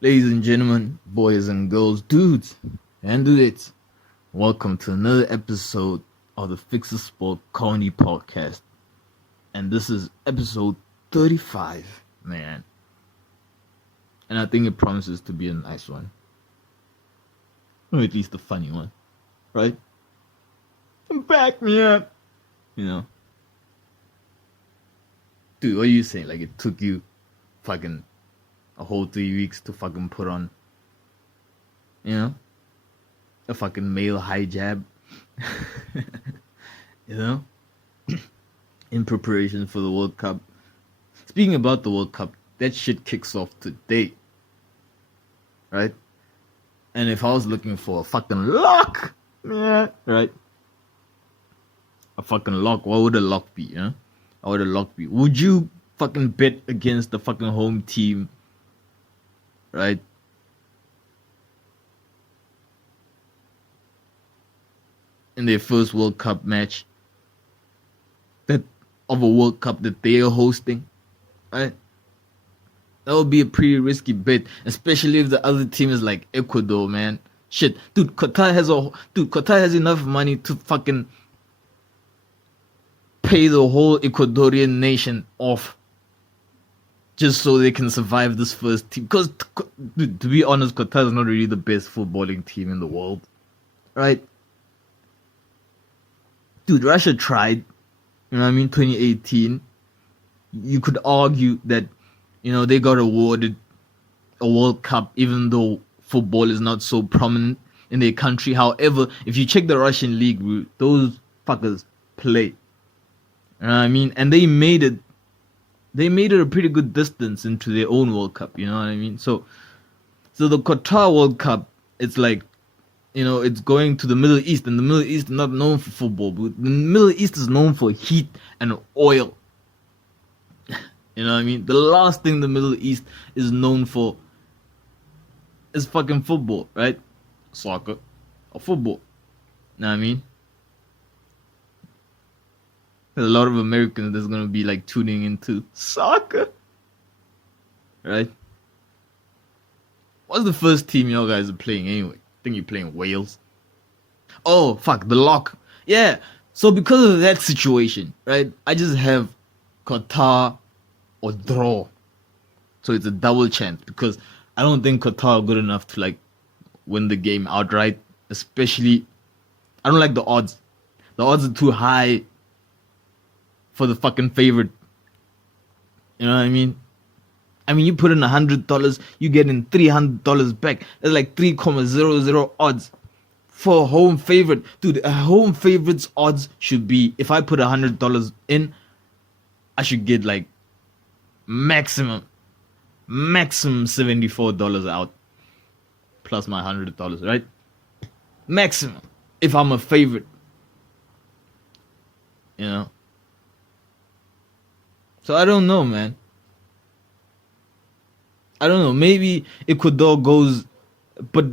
Ladies and gentlemen, boys and girls, dudes and dudettes, welcome to another episode of the Fixasport comedy podcast. And this is episode 35, man. And I think it promises to be a nice one. Or at least a funny one, right? Back me up, you know. Dude, what are you saying? Like it took you fucking a whole 3 weeks to fucking put on, a fucking male hijab, you know, in preparation for the World Cup. Speaking about the World Cup, that shit kicks off today, right? And if I was looking for a fucking lock, yeah, right? A fucking lock, what would a lock be, huh? What would a lock be? Would you fucking bet against the fucking home team, right? In their first World Cup match, that of a World Cup that they are hosting, right? That would be a pretty risky bet, especially if the other team is like Ecuador, man. Shit, dude, Qatar has enough money to fucking pay the whole Ecuadorian nation off just so they can survive this first team. Because, to be honest, Qatar is not really the best footballing team in the world, right? Dude, Russia tried, 2018. You could argue that, they got awarded a World Cup even though football is not so prominent in their country. However, if you check the Russian league, those fuckers play. You know what I mean? And they made it a pretty good distance into their own World Cup, you know what I mean? So the Qatar World Cup, it's like, it's going to the Middle East, and the Middle East is not known for football, but the Middle East is known for heat and oil. You know what I mean? The last thing the Middle East is known for is fucking football, right? Soccer or football. You know what I mean? There's a lot of Americans that's gonna be like tuning into soccer, right? What's the first team y'all guys are playing anyway? I think you're playing Wales. Oh fuck, the lock. Yeah. So because of that situation, right? I just have Qatar or draw. So it's a double chance because I don't think Qatar are good enough to like win the game outright. Especially, I don't like the odds. The odds are too high for the fucking favorite. You know what I mean? I mean, you put in $100, you get in $300 back. That's like 3.00 odds for a home favorite. Dude, a home favorite's odds should be, if I put $100 in, I should get like maximum $74 out plus my $100, right? Maximum if I'm a favorite, So I don't know, man. I don't know. Maybe Ecuador goes, but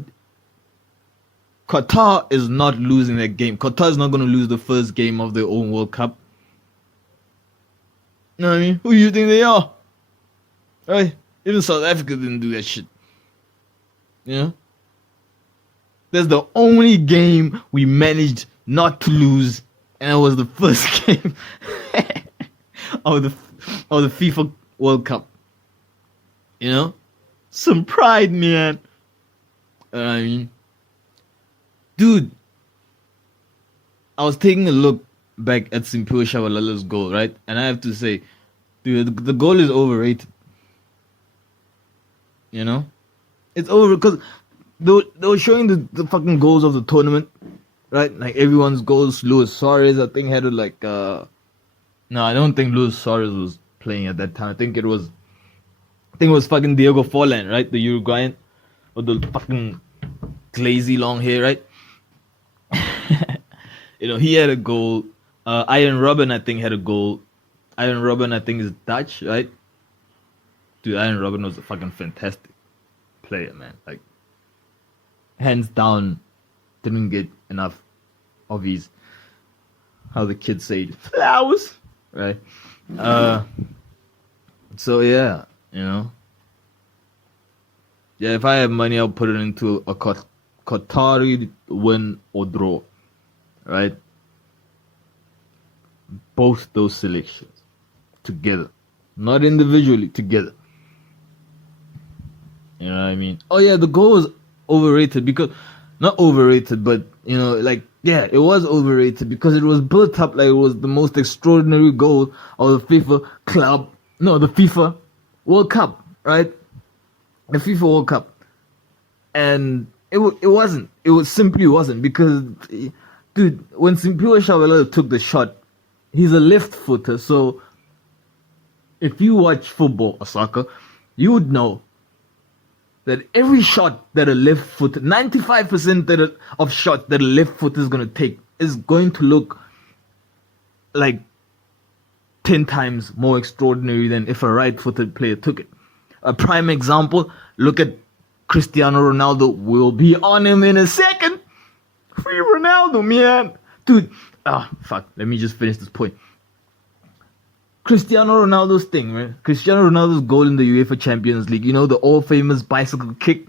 Qatar is not losing that game. Qatar is not going to lose the first game of their own World Cup. You know what I mean? Who do you think they are? Right? Even South Africa didn't do that shit. That's the only game we managed not to lose, and it was the first game of the FIFA World Cup. Some pride, man. I mean, dude, I was taking a look back at Simphiwe Shabalala's goal, right? And I have to say, dude, the goal is overrated. It's over because they were showing the fucking goals of the tournament, right? Like everyone's goals. Luis Suarez, I think, had like no, I don't think Luis Suarez was playing at that time. I think it was fucking Diego Forlan, right? The Uruguayan with the fucking glazy long hair, right? He had a goal. Iron Robben, I think, had a goal. Iron Robben, I think, is Dutch, right? Dude, Iron Robben was a fucking fantastic player, man. Like, hands down, didn't get enough of his, how the kids say, flowers, right? So yeah, Yeah, if I have money, I'll put it into a Qatari win or draw, right? Both those selections together, not individually, together. You know what I mean? Oh yeah, the goal was overrated because not overrated, but like yeah, it was overrated because it was built up like it was the most extraordinary goal of the FIFA club. No, the FIFA World Cup, right? The FIFA World Cup, and it wasn't. It was simply wasn't because, dude, when Simpiwe Shabalala took the shot, he's a left footer, so if you watch football or soccer, you would know that every shot that a left foot, 95% of shot that a left foot is going to take is going to look like 10 times more extraordinary than if a right footed player took it. A prime example, look at Cristiano Ronaldo. We'll be on him in a second. Free Ronaldo, man. Dude, fuck, let me just finish this point. Cristiano Ronaldo's thing, right? Cristiano Ronaldo's goal in the UEFA Champions League, the all-famous bicycle kick,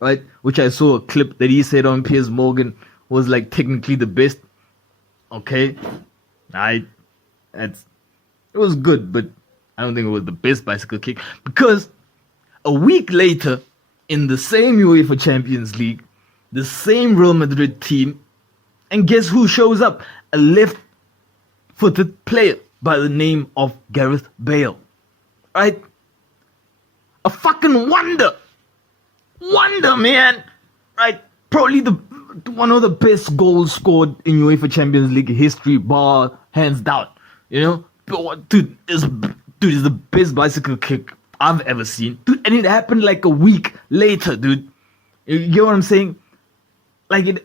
right? Which I saw a clip that he said on Piers Morgan was like technically the best. Okay, it was good, but I don't think it was the best bicycle kick because a week later, in the same UEFA Champions League, the same Real Madrid team, and guess who shows up? A left-footed player by the name of Gareth Bale. Right? A fucking wonder, man. Right? Probably one of the best goals scored in UEFA Champions League history, bar hands down. Dude, is the best bicycle kick I've ever seen. Dude, and it happened like a week later, dude. You get what I'm saying? It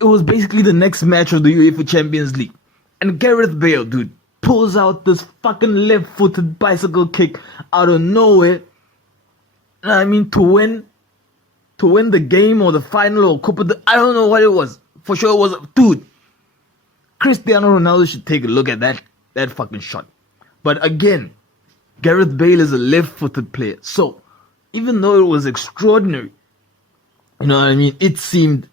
was basically the next match of the UEFA Champions League. And Gareth Bale, dude, pulls out this fucking left-footed bicycle kick out of nowhere. I mean, to win the game or the final or Copa, I don't know what it was. For sure it was, dude. Cristiano Ronaldo should take a look at that fucking shot. But again, Gareth Bale is a left-footed player. So, even though it was extraordinary, you know what I mean? It seemed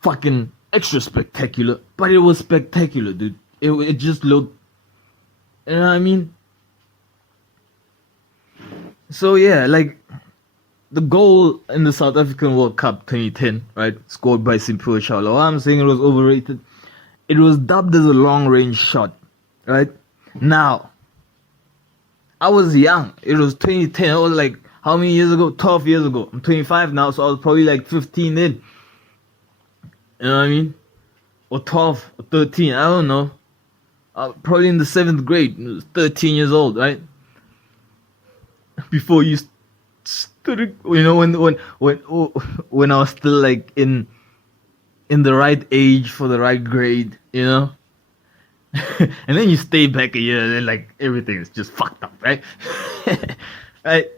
fucking extra spectacular, but it was spectacular, dude. It just looked, you know what I mean? So yeah, like the goal in the South African World Cup 2010, right, scored by Simpiwe Shabalala. I'm saying it was overrated. It was dubbed as a long-range shot, right? Now, I was young. It was 2010. It was like, how many years ago? 12 years ago. I'm 25 now, so I was probably like 15 in. You know what I mean? Or 12, or 13, I don't know. Probably in the 7th grade, 13 years old, right? Before you stood, when I was still like in the right age for the right grade, and then you stay back a year, and then like everything is just fucked up, right? Right?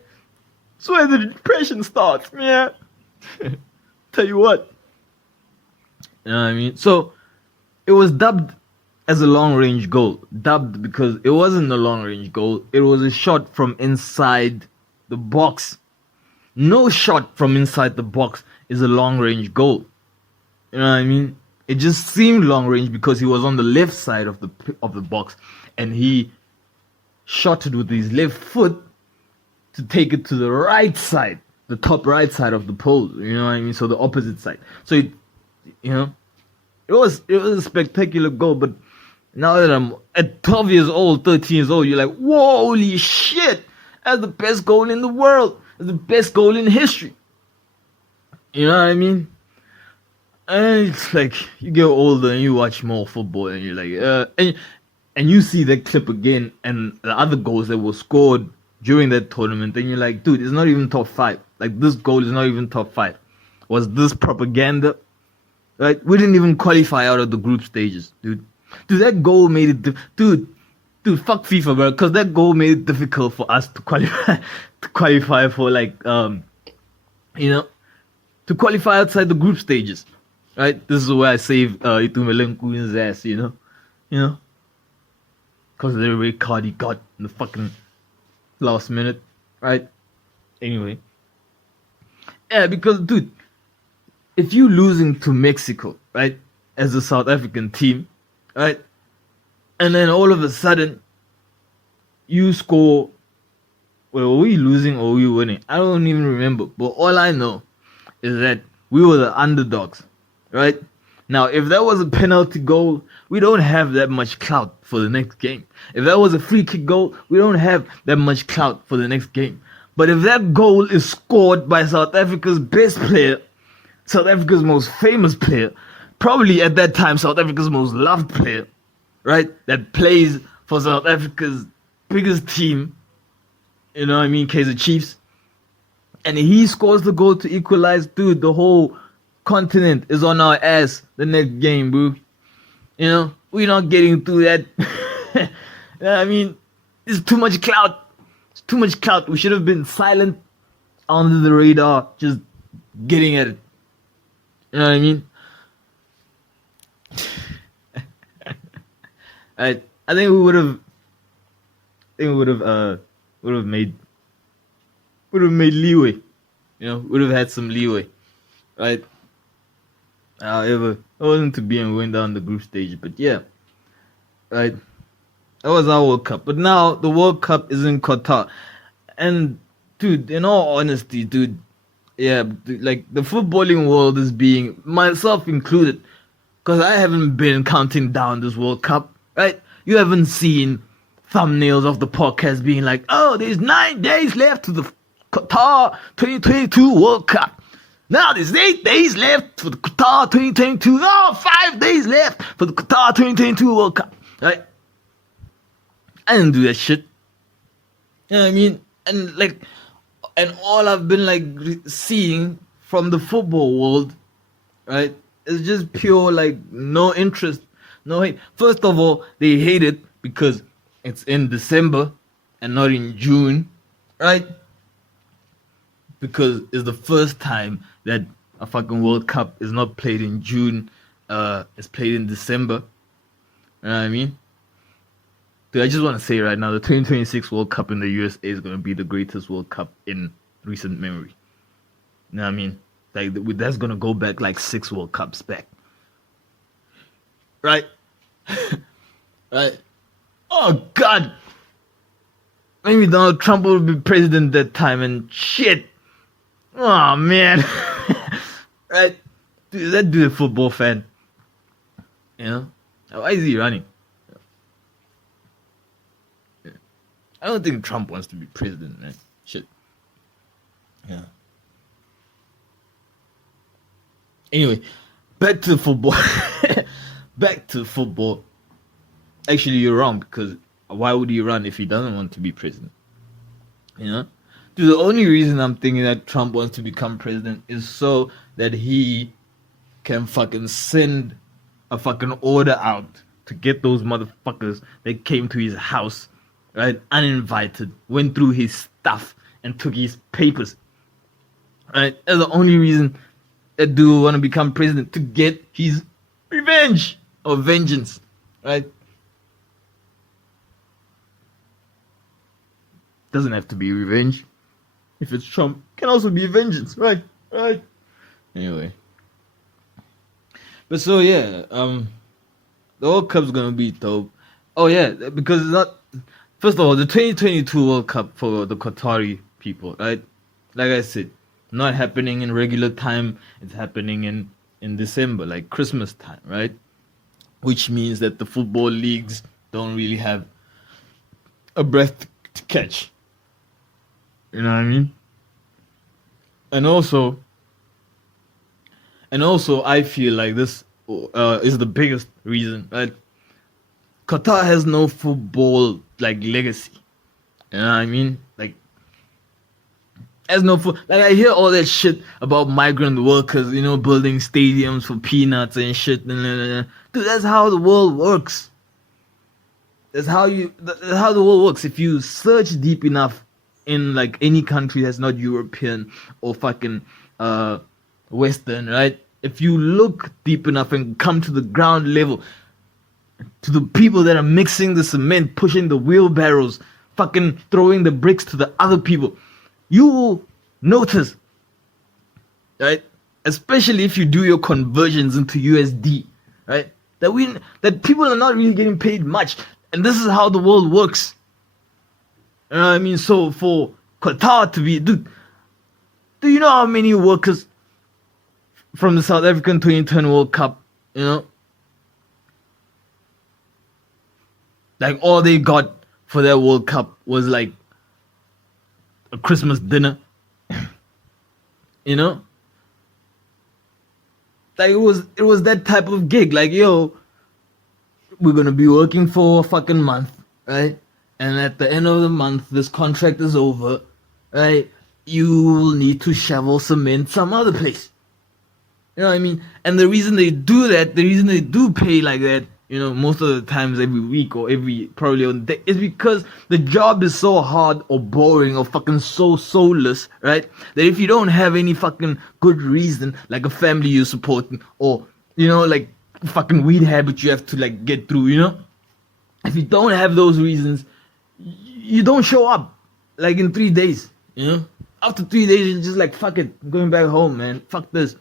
That's where the depression starts, man. Tell you what. You know what I mean? So it was dubbed as a long-range goal. Dubbed because it wasn't a long-range goal. It was a shot from inside the box. No shot from inside the box is a long-range goal. You know what I mean? It just seemed long-range because he was on the left side of the box, and he shot it with his left foot to take it to the right side, the top right side of the pole. You know what I mean? So the opposite side. So it was a spectacular goal, but now that I'm at 12 years old, 13 years old, you're like, whoa, holy shit, that's the best goal in the world. That's the best goal in history. You know what I mean? And it's like, you get older and you watch more football and you're like, and you see that clip again and the other goals that were scored during that tournament, and you're like, dude, it's not even top 5. Like, this goal is not even top 5. Was this propaganda? Right? We didn't even qualify out of the group stages, dude. Dude, that goal made it... Dude, fuck FIFA, bro. Because that goal made it difficult for us to qualify for, like, to qualify outside the group stages. Right? This is where I save Itumelenku's ass, you know? Because of the red card he got in the fucking last minute. Right? Anyway. Yeah, because dude, if you losing to Mexico, right, as a South African team, right, and then all of a sudden you score. Well, were we losing or were we winning? I don't even remember. But all I know is that we were the underdogs, right? Now, if that was a penalty goal, we don't have that much clout for the next game. If that was a free kick goal, we don't have that much clout for the next game. But if that goal is scored by South Africa's best player, South Africa's most famous player, probably at that time South Africa's most loved player, right? That plays for South Africa's biggest team, you know what I mean, Kaizer Chiefs, and he scores the goal to equalize, dude, the whole continent is on our ass the next game, bro. You know, we're not getting through that. You know what I mean, it's too much clout. It's too much clout. We should have been silent, under the radar, just getting at it. You know what I mean? I think we would have. Would have made leeway, you know, would have had some leeway, right? However, it wasn't to be, and we went down the group stage, but yeah, right, that was our World Cup. But now the World Cup is in Qatar, and dude, in all honesty, dude, yeah, like the footballing world is being, myself included, because I haven't been counting down this World Cup, right? You haven't seen thumbnails of the podcast being like, oh, there's 9 days left to the Qatar 2022 World Cup. Now there's 8 days left for the Qatar 2022. Oh, 5 days left for the Qatar 2022 World Cup. Right? I didn't do that shit. You know what I mean? And all I've been like seeing from the football world, right, is just pure like no interest, no hate. First of all, they hate it because it's in December and not in June, right? Because it's the first time that a fucking World Cup is not played in June. It's played in December. You know what I mean? Dude, I just want to say right now, the 2026 World Cup in the USA is going to be the greatest World Cup in recent memory. You know what I mean? Like, that's going to go back like 6 World Cups back. Right? Right? Oh, God. Maybe Donald Trump will be president that time and shit. Oh, man. Right? Dude, that dude a football fan. You know? Why is he running? I don't think Trump wants to be president, man. Shit. Yeah. Anyway, back to football. Back to football. Actually, you're wrong, because why would he run if he doesn't want to be president? You know? Dude, the only reason I'm thinking that Trump wants to become president is so that he can fucking send a fucking order out to get those motherfuckers that came to his house, right, uninvited, went through his stuff and took his papers. Right? That's the only reason that dude want to become president, to get his revenge or vengeance. Right? Doesn't have to be revenge. If it's Trump, it can also be vengeance. Right? Right? Anyway. But so yeah, the World Cup's gonna be dope. Oh yeah, because it's not. First of all, the 2022 World Cup for the Qatari people, right? Like I said, not happening in regular time. It's happening in December, like Christmas time, right? Which means that the football leagues don't really have a breath to catch. You know what I mean? And also, I feel like this is the biggest reason, right? Qatar has no football like legacy. You know what I mean? Like, has no like, I hear all that shit about migrant workers, you know, building stadiums for peanuts and shit. Dude, that's how the world works. That's how the world works. If you search deep enough in like any country that's not European or fucking Western, right? If you look deep enough and come to the ground level, to the people that are mixing the cement, pushing the wheelbarrows, fucking throwing the bricks to the other people, you will notice right? Especially if you do your conversions into USD, right? That people are not really getting paid much, and this is how the world works. You know what I mean? So for Qatar to be, dude, do you know how many workers from the South African 2010 World Cup, you know, like all they got for their World Cup was like a Christmas dinner, you know? Like it was that type of gig. Like, yo, we're gonna be working for a fucking month, right? And at the end of the month, this contract is over, right? You will need to shovel cement some other place. You know what I mean? And the reason they do that, the reason they do pay like that, you know, most of the times every week or probably on day, is because the job is so hard or boring or fucking so soulless, right? That if you don't have any fucking good reason, like a family you're supporting, or, you know, like fucking weed habit you have to like get through, you know? If you don't have those reasons, you don't show up like in 3 days, you know? After 3 days, you're just like, fuck it, I'm going back home, man. Fuck this.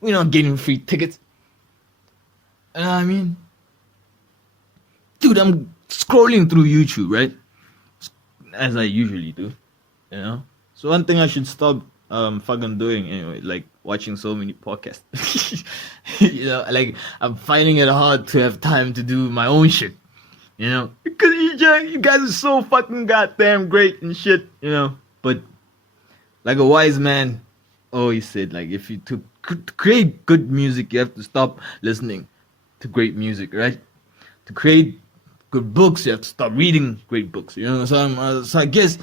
We're not getting free tickets. You know what I mean? Dude, I'm scrolling through YouTube, right? As I usually do, you know? So one thing I should stop fucking doing anyway, like watching so many podcasts. You know, like I'm finding it hard to have time to do my own shit. You know? Because you guys are so fucking goddamn great and shit, you know? But like a wise man always said, like, if you to create good music, you have to stop listening to great music, right? To create good books, you have to stop reading great books, you know? So I guess,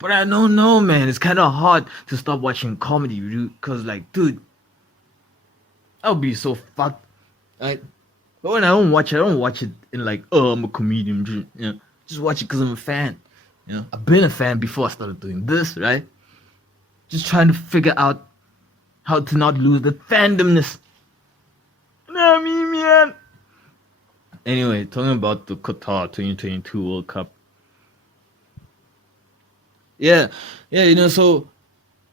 but I don't know, man. It's kind of hard to stop watching comedy, because, like, dude, I'll be so fucked, right? But when I don't watch it in like, oh, I'm a comedian, you know? Just watch it because I'm a fan, you know? I've been a fan before I started doing this, right? Just trying to figure out how to not lose the fandomness. You know what I mean, man? Anyway, talking about the Qatar 2022 World Cup. Yeah, you know, so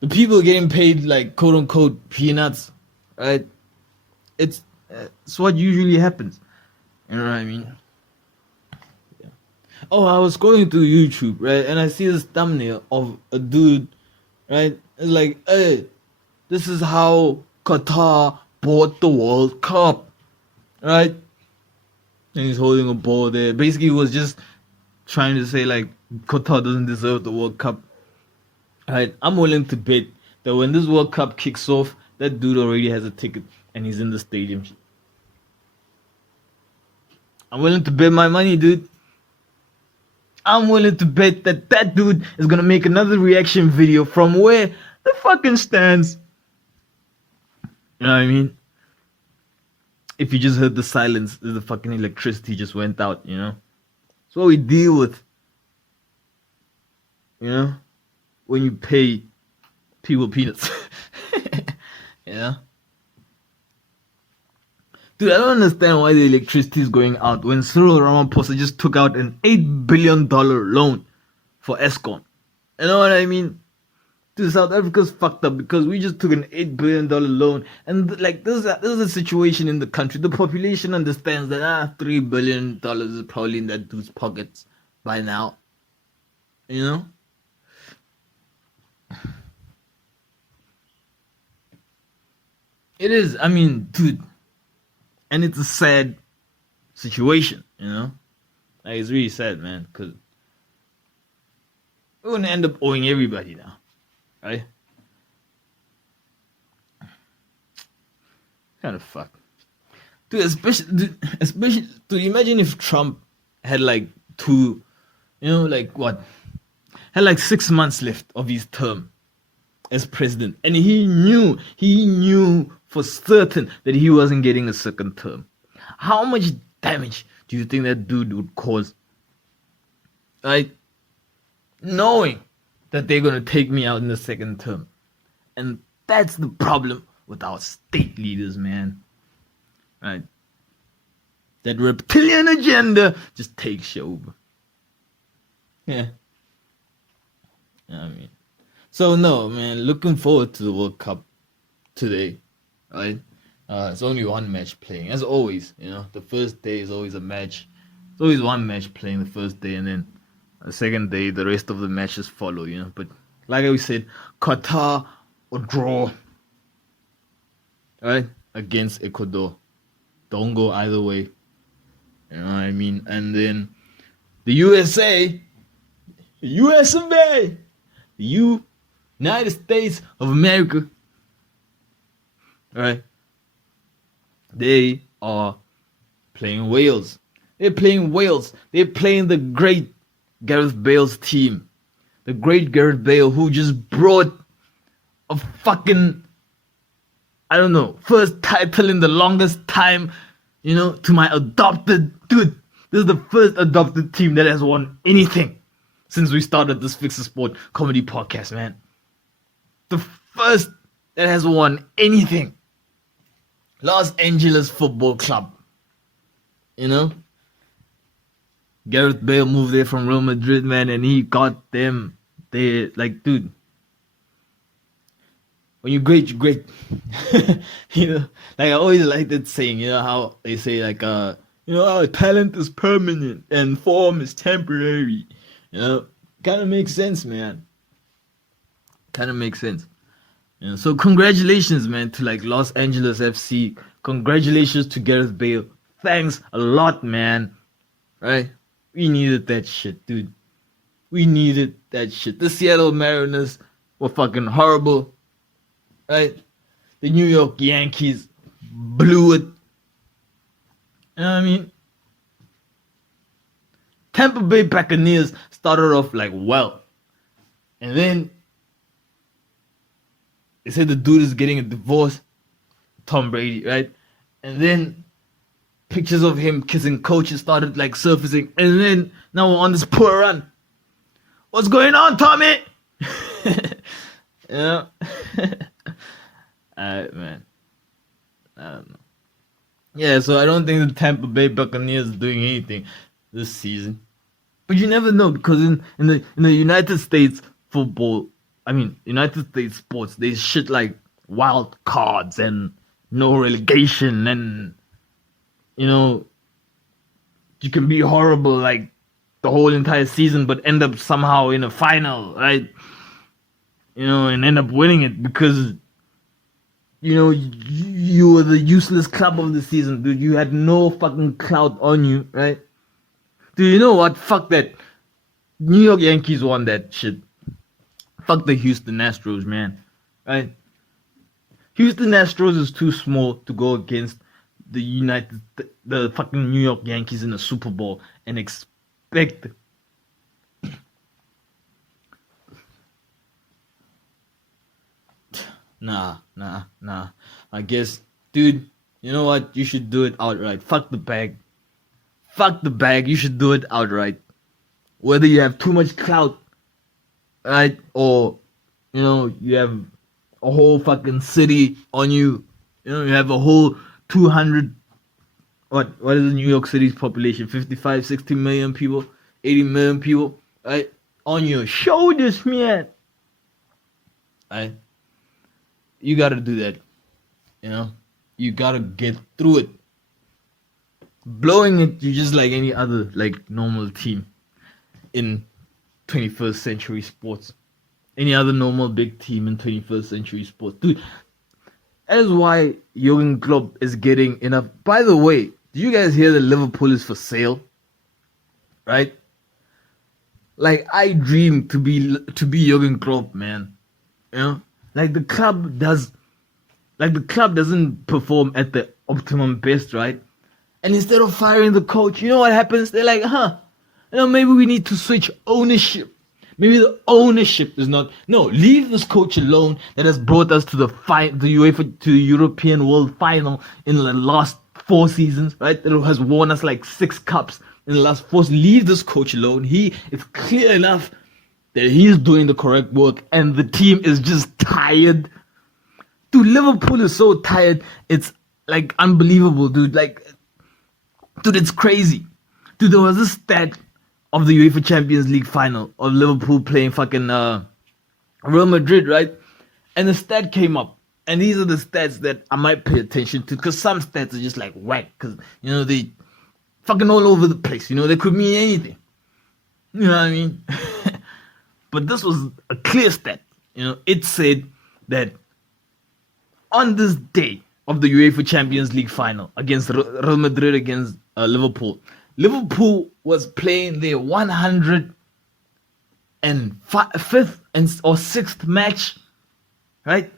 the people getting paid like quote unquote peanuts, right? It's what usually happens. You know what I mean? Yeah. Oh, I was going through YouTube, right, and I see this thumbnail of a dude, right? It's like, hey, this is how Qatar bought the World Cup, right? And he's holding a ball there. Basically, he was just trying to say, like, Qatar doesn't deserve the World Cup. Right? I'm willing to bet that when this World Cup kicks off, that dude already has a ticket and he's in the stadium. I'm willing to bet my money, dude. I'm willing to bet that dude is gonna make another reaction video from where the fucking stands. You know what I mean? If you just heard the silence, the fucking electricity just went out, you know? That's what we deal with. You know? When you pay people peanuts. You know? Dude, I don't understand why the electricity is going out when Cyril Ramaphosa just took out an $8 billion loan for Eskom. You know what I mean? Dude, South Africa's fucked up because we just took an $8 billion loan. And like, this is a situation in the country. The population understands that $3 billion is probably in that dude's pockets by now. You know? It is, I mean, dude. And it's a sad situation, you know? Like, it's really sad, man, because we're going to end up owing everybody now, right? Kind of fucked. Dude, especially, dude, imagine if Trump had like had like 6 months left of his term as president, and he knew for certain that he wasn't getting a second term. How much damage do you think that dude would cause? Right? Knowing that they're going to take me out in the second term. And that's the problem with our state leaders, man. Right? That reptilian agenda just takes you over. Yeah. I mean, So no, man, looking forward to the World Cup today, right? It's only one match playing, as always. The first day is always a match. It's always one match playing the first day, and then the second day, the rest of the matches follow. But like I said, Qatar or draw, right, against Ecuador. Don't go either way. You know what I mean? And then the USA, the United States of America, right? They are playing Wales. They're playing Wales. They're playing the great Gareth Bale's team. The great Gareth Bale, who just brought a fucking, I don't know, first title in the longest time, to my adopted, dude. This is the first adopted team that has won anything since we started this Fixasport comedy podcast, man. The first that has won anything. Los Angeles Football Club. Gareth Bale moved there from Real Madrid, man, and he got them there. Like, dude, when you're great, you're great. Like I always like that saying, how they say like, talent is permanent and form is temporary. Kind of makes sense, man. Kind of makes sense. So congratulations, man, to like Los Angeles FC. Congratulations to Gareth Bale. Thanks a lot, man. Right? We needed that shit, dude. We needed that shit. The Seattle Mariners were fucking horrible. Right? The New York Yankees blew it. You know what I mean? Tampa Bay Buccaneers started off like well. And then they said the dude is getting a divorce. Tom Brady, right? And then pictures of him kissing coaches started like surfacing. And then now we're on this poor run. What's going on, Tommy? Alright, man. I don't know. Yeah, so I don't think the Tampa Bay Buccaneers is doing anything this season. But you never know, because in the United States football, United States sports, there's shit like wild cards and no relegation, and you can be horrible like the whole entire season but end up somehow in a final, right? And end up winning it because you were the useless club of the season, dude. You had no fucking clout on you, right? Dude, you know what? Fuck that. New York Yankees won that shit. Fuck the Houston Astros, man. Right? Houston Astros is too small to go against the fucking New York Yankees in the Super Bowl and expect Nah. I guess, dude, you know what? You should do it outright. Fuck the bag. You should do it outright. Whether you have too much clout, right? Or, you have a whole fucking city on you. You have a whole 200, what is the New York City's population? 55, 60 million people? 80 million people, right? On your shoulders, man. Right? You gotta do that. You gotta get through it. Blowing it, you're just like any other like normal team in 21st century sports. Any other normal big team in 21st century sports. Dude, that is why Jurgen Klopp is getting enough. By the way, do you guys hear that Liverpool is for sale? Right? Like, I dream to be Jurgen Klopp, man. Like the club doesn't perform at the optimum best, right? And instead of firing the coach, you know what happens? They're like, maybe we need to switch ownership. Maybe the ownership is not. No, leave this coach alone that has brought us to the UEFA, to the European World Final in the last 4 seasons, right? That has won us like 6 cups in the last 4. Leave this coach alone. It's clear enough that he's doing the correct work and the team is just tired. Dude, Liverpool is so tired. It's like unbelievable, dude. Like, dude, it's crazy. Dude, there was a stat of the UEFA Champions League final of Liverpool playing fucking Real Madrid, right? And the stat came up. And these are the stats that I might pay attention to, because some stats are just like whack, because, they fucking all over the place. They could mean anything. You know what I mean? But this was a clear stat. It said that on this day of the UEFA Champions League final against Real Madrid against Liverpool, Liverpool was playing their 105th or 6th match, right,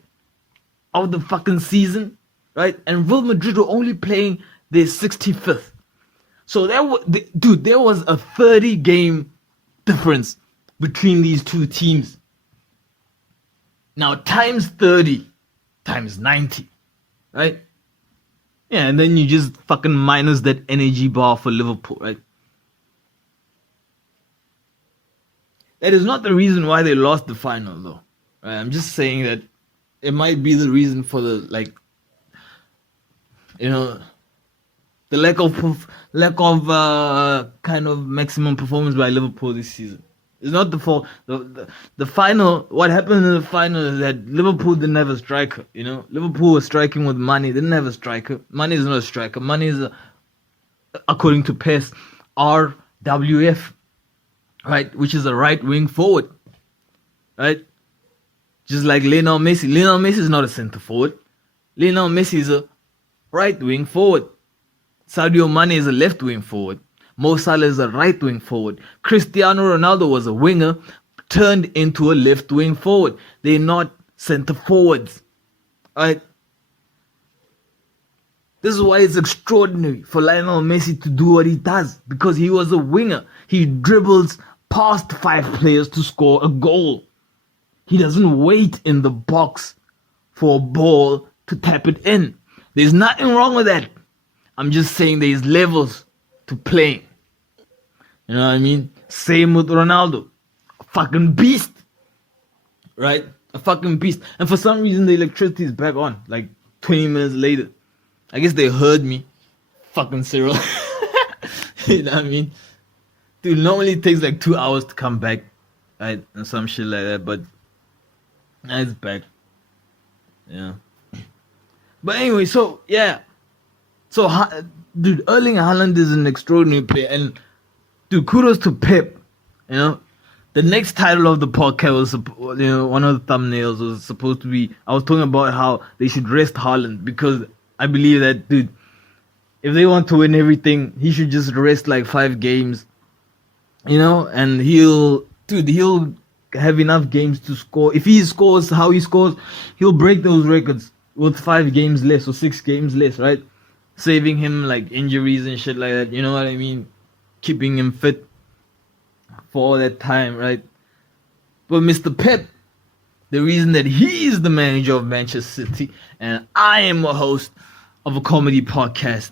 of the fucking season, right? And Real Madrid were only playing their 65th. So there was a 30-game difference between these two teams. Now times 30 times 90, right? Yeah, and then you just fucking minus that energy bar for Liverpool, right? That is not the reason why they lost the final, though. Right? I'm just saying that it might be the reason for the the lack of kind of maximum performance by Liverpool this season. It's not the fault. The final, what happened in the final is that Liverpool didn't have a striker. Liverpool was striking with Mane. They didn't have a striker. Mane is not a striker. Mane is, according to PES, RWF, right, which is a right wing forward, right? Just like Lionel Messi. Lionel Messi is not a centre forward. Lionel Messi is a right wing forward. Sadio Mane is a left wing forward. Mo Salah is a right wing forward. Cristiano Ronaldo was a winger turned into a left wing forward. They're not centre forwards. Alright? This is why it's extraordinary for Lionel Messi to do what he does, because he was a winger. He dribbles past 5 players to score a goal. He doesn't wait in the box for a ball to tap it in. There's nothing wrong with that. I'm just saying there's levels to playing. You know what I mean? Same with Ronaldo. A fucking beast. Right? A fucking beast. And for some reason the electricity is back on. Like 20 minutes later. I guess they heard me. Fucking Cyril. You know what I mean? Dude, normally it takes like 2 hours to come back. Right? And some shit like that. But now it's back. Yeah. But anyway, so yeah. So, dude, Erling Haaland is an extraordinary player. And, dude, kudos to Pep. The next title of the podcast was, one of the thumbnails was supposed to be, I was talking about how they should rest Haaland, because I believe that, dude, if they want to win everything, he should just rest like 5 games, and he'll have enough games to score. If he scores how he scores, he'll break those records with 5 games less or 6 games less, right? Saving him like injuries and shit like that, you know what I mean? Keeping him fit for all that time, right? But Mr. Pep, the reason that he is the manager of Manchester City and I am a host of a comedy podcast,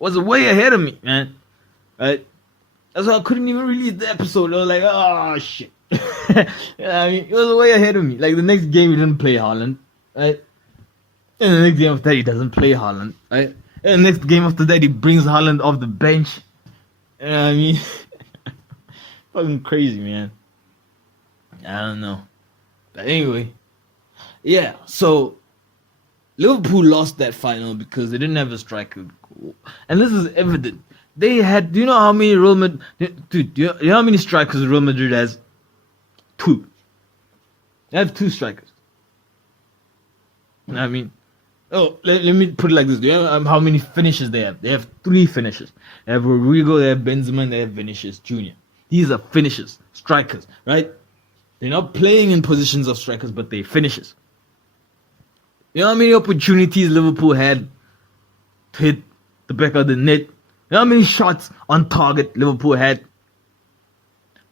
was way ahead of me, man. Right? That's why I couldn't even release the episode. I was like, oh shit. You know what I mean? He was way ahead of me. Like the next game he didn't play Haaland, right? And the next game after that, he doesn't play Haaland, right? And the next game after that, he brings Haaland off the bench. You know what I mean? Fucking crazy, man. I don't know. But anyway, yeah, so Liverpool lost that final because they didn't have a striker. And this is evident. They had, do you know how many Real Madrid, dude, do you know how many strikers Real Madrid has? 2. They have 2 strikers. You know what I mean? Oh, let me put it like this. Do you know how many finishes they have? They have 3 finishes. They have Rodrigo, they have Benzema, they have Vinicius Jr. These are finishers, strikers, right? They're not playing in positions of strikers, but they finishers. You know how many opportunities Liverpool had to hit the back of the net? You know how many shots on target Liverpool had?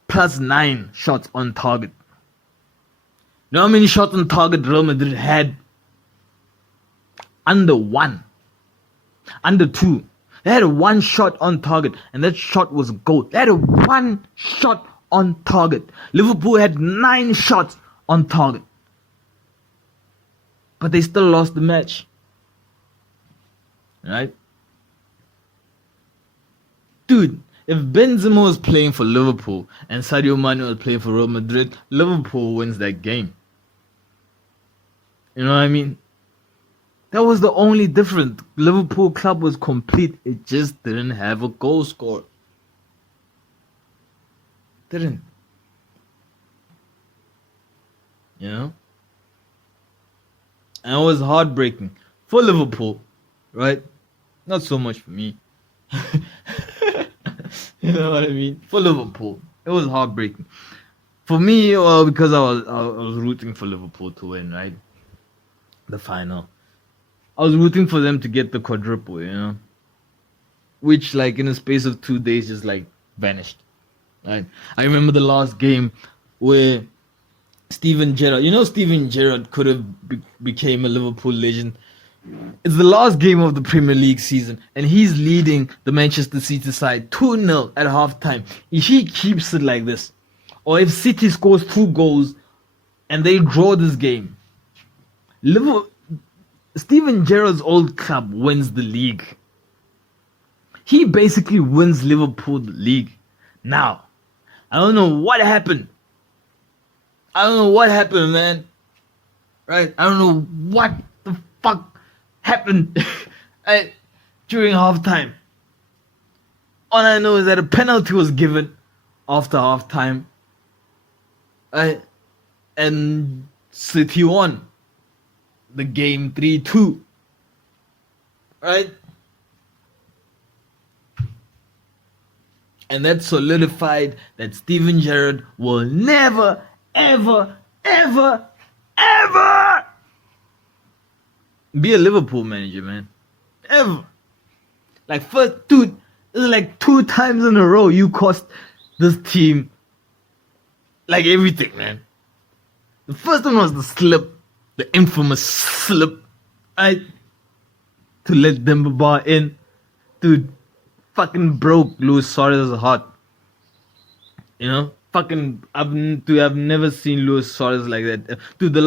Plus 9 shots on target. You know how many shots on target Real Madrid had? Under 1. Under 2. They had 1 shot on target, and that shot was a goal. They had 1 shot on target. Liverpool had 9 shots on target. But they still lost the match. Right? Dude, if Benzema was playing for Liverpool and Sadio Mane was playing for Real Madrid, Liverpool wins that game. You know what I mean? That was the only difference. Liverpool club was complete. It just didn't have a goal scorer. Didn't. You know? And it was heartbreaking for Liverpool, right? Not so much for me. You know what I mean? For Liverpool, it was heartbreaking. For me, because I was rooting for Liverpool to win, right? The final. I was rooting for them to get the quadruple, you know, which like in a space of 2 days just like vanished. Right? I remember the last game where Steven Gerrard, Steven Gerrard could have became a Liverpool legend. It's the last game of the Premier League season, and he's leading the Manchester City side 2-0 at halftime. If he keeps it like this, or if City scores 2 goals and they draw this game, Steven Gerrard's old club wins the league. He basically wins Liverpool the league. Now, I don't know what happened. Man. Right? I don't know what the fuck happened during halftime. All I know is that a penalty was given after halftime. And City won the game 3-2. Right? And that solidified that Steven Gerrard will never, ever, ever, ever be a Liverpool manager, man. Ever. Like, first, dude, this is like 2 times in a row you cost this team, like, everything, man. The first one was the slip, the infamous slip, right? To let Demba in. Dude, fucking broke Luis Suarez's heart. You know? I've never seen Luis Suarez like that. Dude, the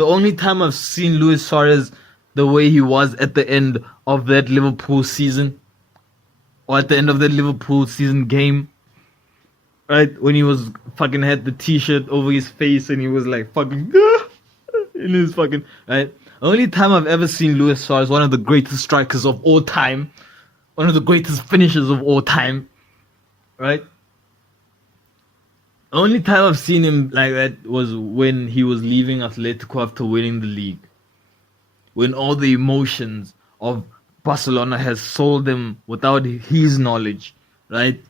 only time I've seen Luis Suarez the way he was at the end of that Liverpool season, or at the end of that Liverpool season game, right? When he was fucking had the t-shirt over his face and he was like fucking in his fucking, right? The only time I've ever seen Luis Suarez, one of the greatest strikers of all time, one of the greatest finishers of all time, right? The only time I've seen him like that was when he was leaving Atletico after winning the league. When all the emotions of Barcelona has sold him without his knowledge, right?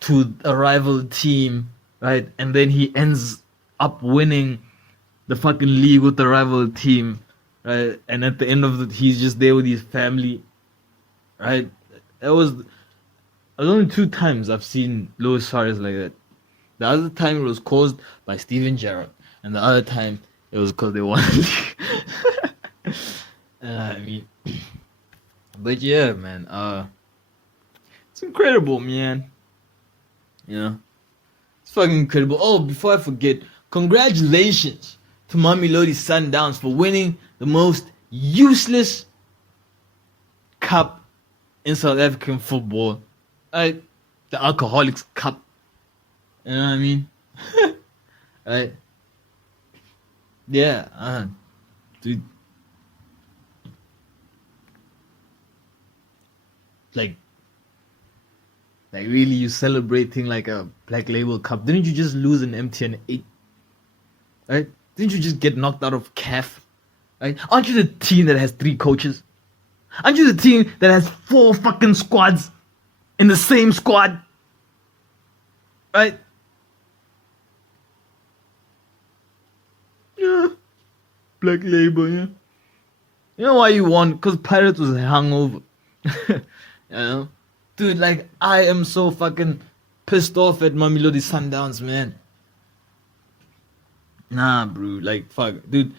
To a rival team, right? And then he ends up winning the fucking league with the rival team, right? And at the end of it, he's just there with his family, right? It was only 2 times I've seen Luis Suarez like that. The other time it was caused by Steven Gerrard, and the other time it was because they won the league. I mean, but yeah, man, it's incredible, man. You know, it's fucking incredible. Oh, before I forget, congratulations to Mamelodi Sundowns for winning the most useless cup in South African football, right? The Alcoholics Cup. You know what I mean? Right? Yeah, dude. Like really, you celebrating like a Black Label Cup? Didn't you just lose an MTN 8? Right? Didn't you just get knocked out of CAF? Right? Aren't you the team that has 3 coaches? Aren't you the team that has 4 fucking squads in the same squad? Right? Yeah. Black Label, yeah. You know why you won? Because Pirates was hungover. You know? Dude, like, I am so fucking pissed off at Mamelodi Sundowns, man. Nah, bro. Like, fuck. Dude.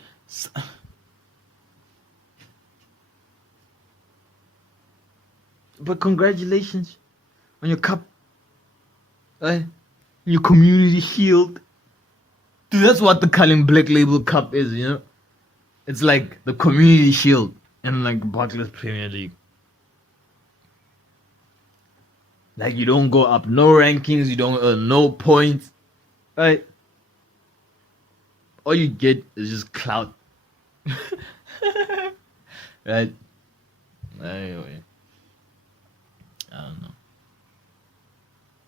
But congratulations on your cup. Right? Your community shield. Dude, that's what the Cullen Black Label Cup is, you know? It's like the community shield in like Barclays Premier League. Like, you don't go up no rankings, you don't earn no points, right? All you get is just clout. Right? Anyway. I don't know.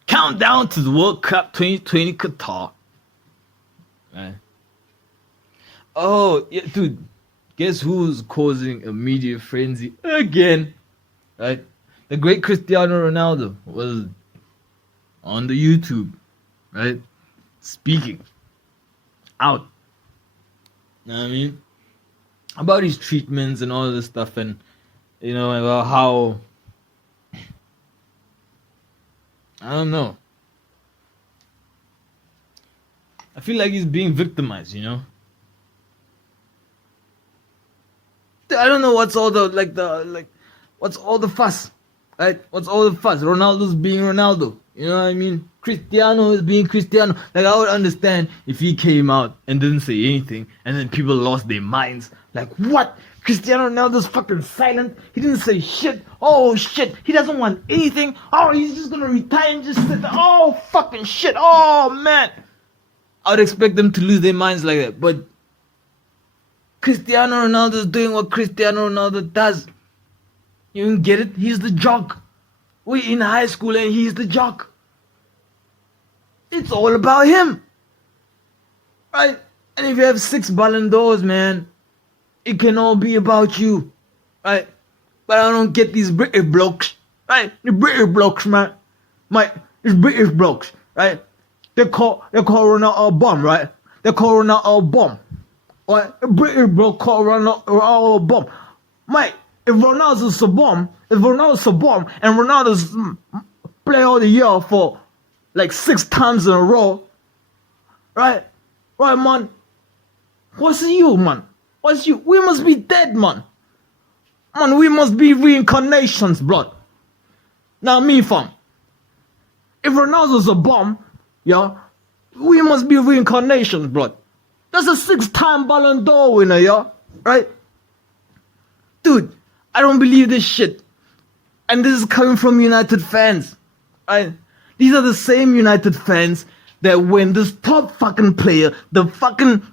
Countdown to the World Cup 2020 Qatar. Right? Oh, yeah, dude. Guess who's causing a media frenzy again? Right? The great Cristiano Ronaldo was on the YouTube, right? Speaking out. You know what I mean? About his treatments and all this stuff, and about how, I don't know. I feel like he's being victimized, I don't know what's all what's all the fuss, right? What's all the fuss? Ronaldo's being Ronaldo, you know what I mean? Cristiano is being Cristiano. Like, I would understand if he came out and didn't say anything, and then people lost their minds. Like, what? Cristiano Ronaldo's fucking silent. He didn't say shit. Oh shit, he doesn't want anything. Oh, he's just gonna retire and just sit there. Oh fucking shit. Oh man, I would expect them to lose their minds like that, but Cristiano Ronaldo is doing what Cristiano Ronaldo does. You don't get it? He's the jock. We're in high school and he's the jock. It's all about him. Right? And if you have 6 Ballon d'Ors, man, it can all be about you. Right? But I don't get these British blokes. Right? The British blokes, man. It's British blokes. Right? They call Ronaldo a bomb, right? They call Ronaldo a bomb. Right? A British bloke call Ronaldo a bomb. Mate, if Ronaldo's a bomb, and Ronaldo's player of the year for like 6 times in a row, right? Right, man. What's you, man? What's you? We must be dead, man. Man, we must be reincarnations, blood. Now, me, fam. If Ronaldo's a bomb, yeah, we must be reincarnations, blood. That's a 6-time Ballon d'Or winner, yeah? Right? Dude, I don't believe this shit. And this is coming from United fans. Right? These are the same United fans that when this top fucking player, the fucking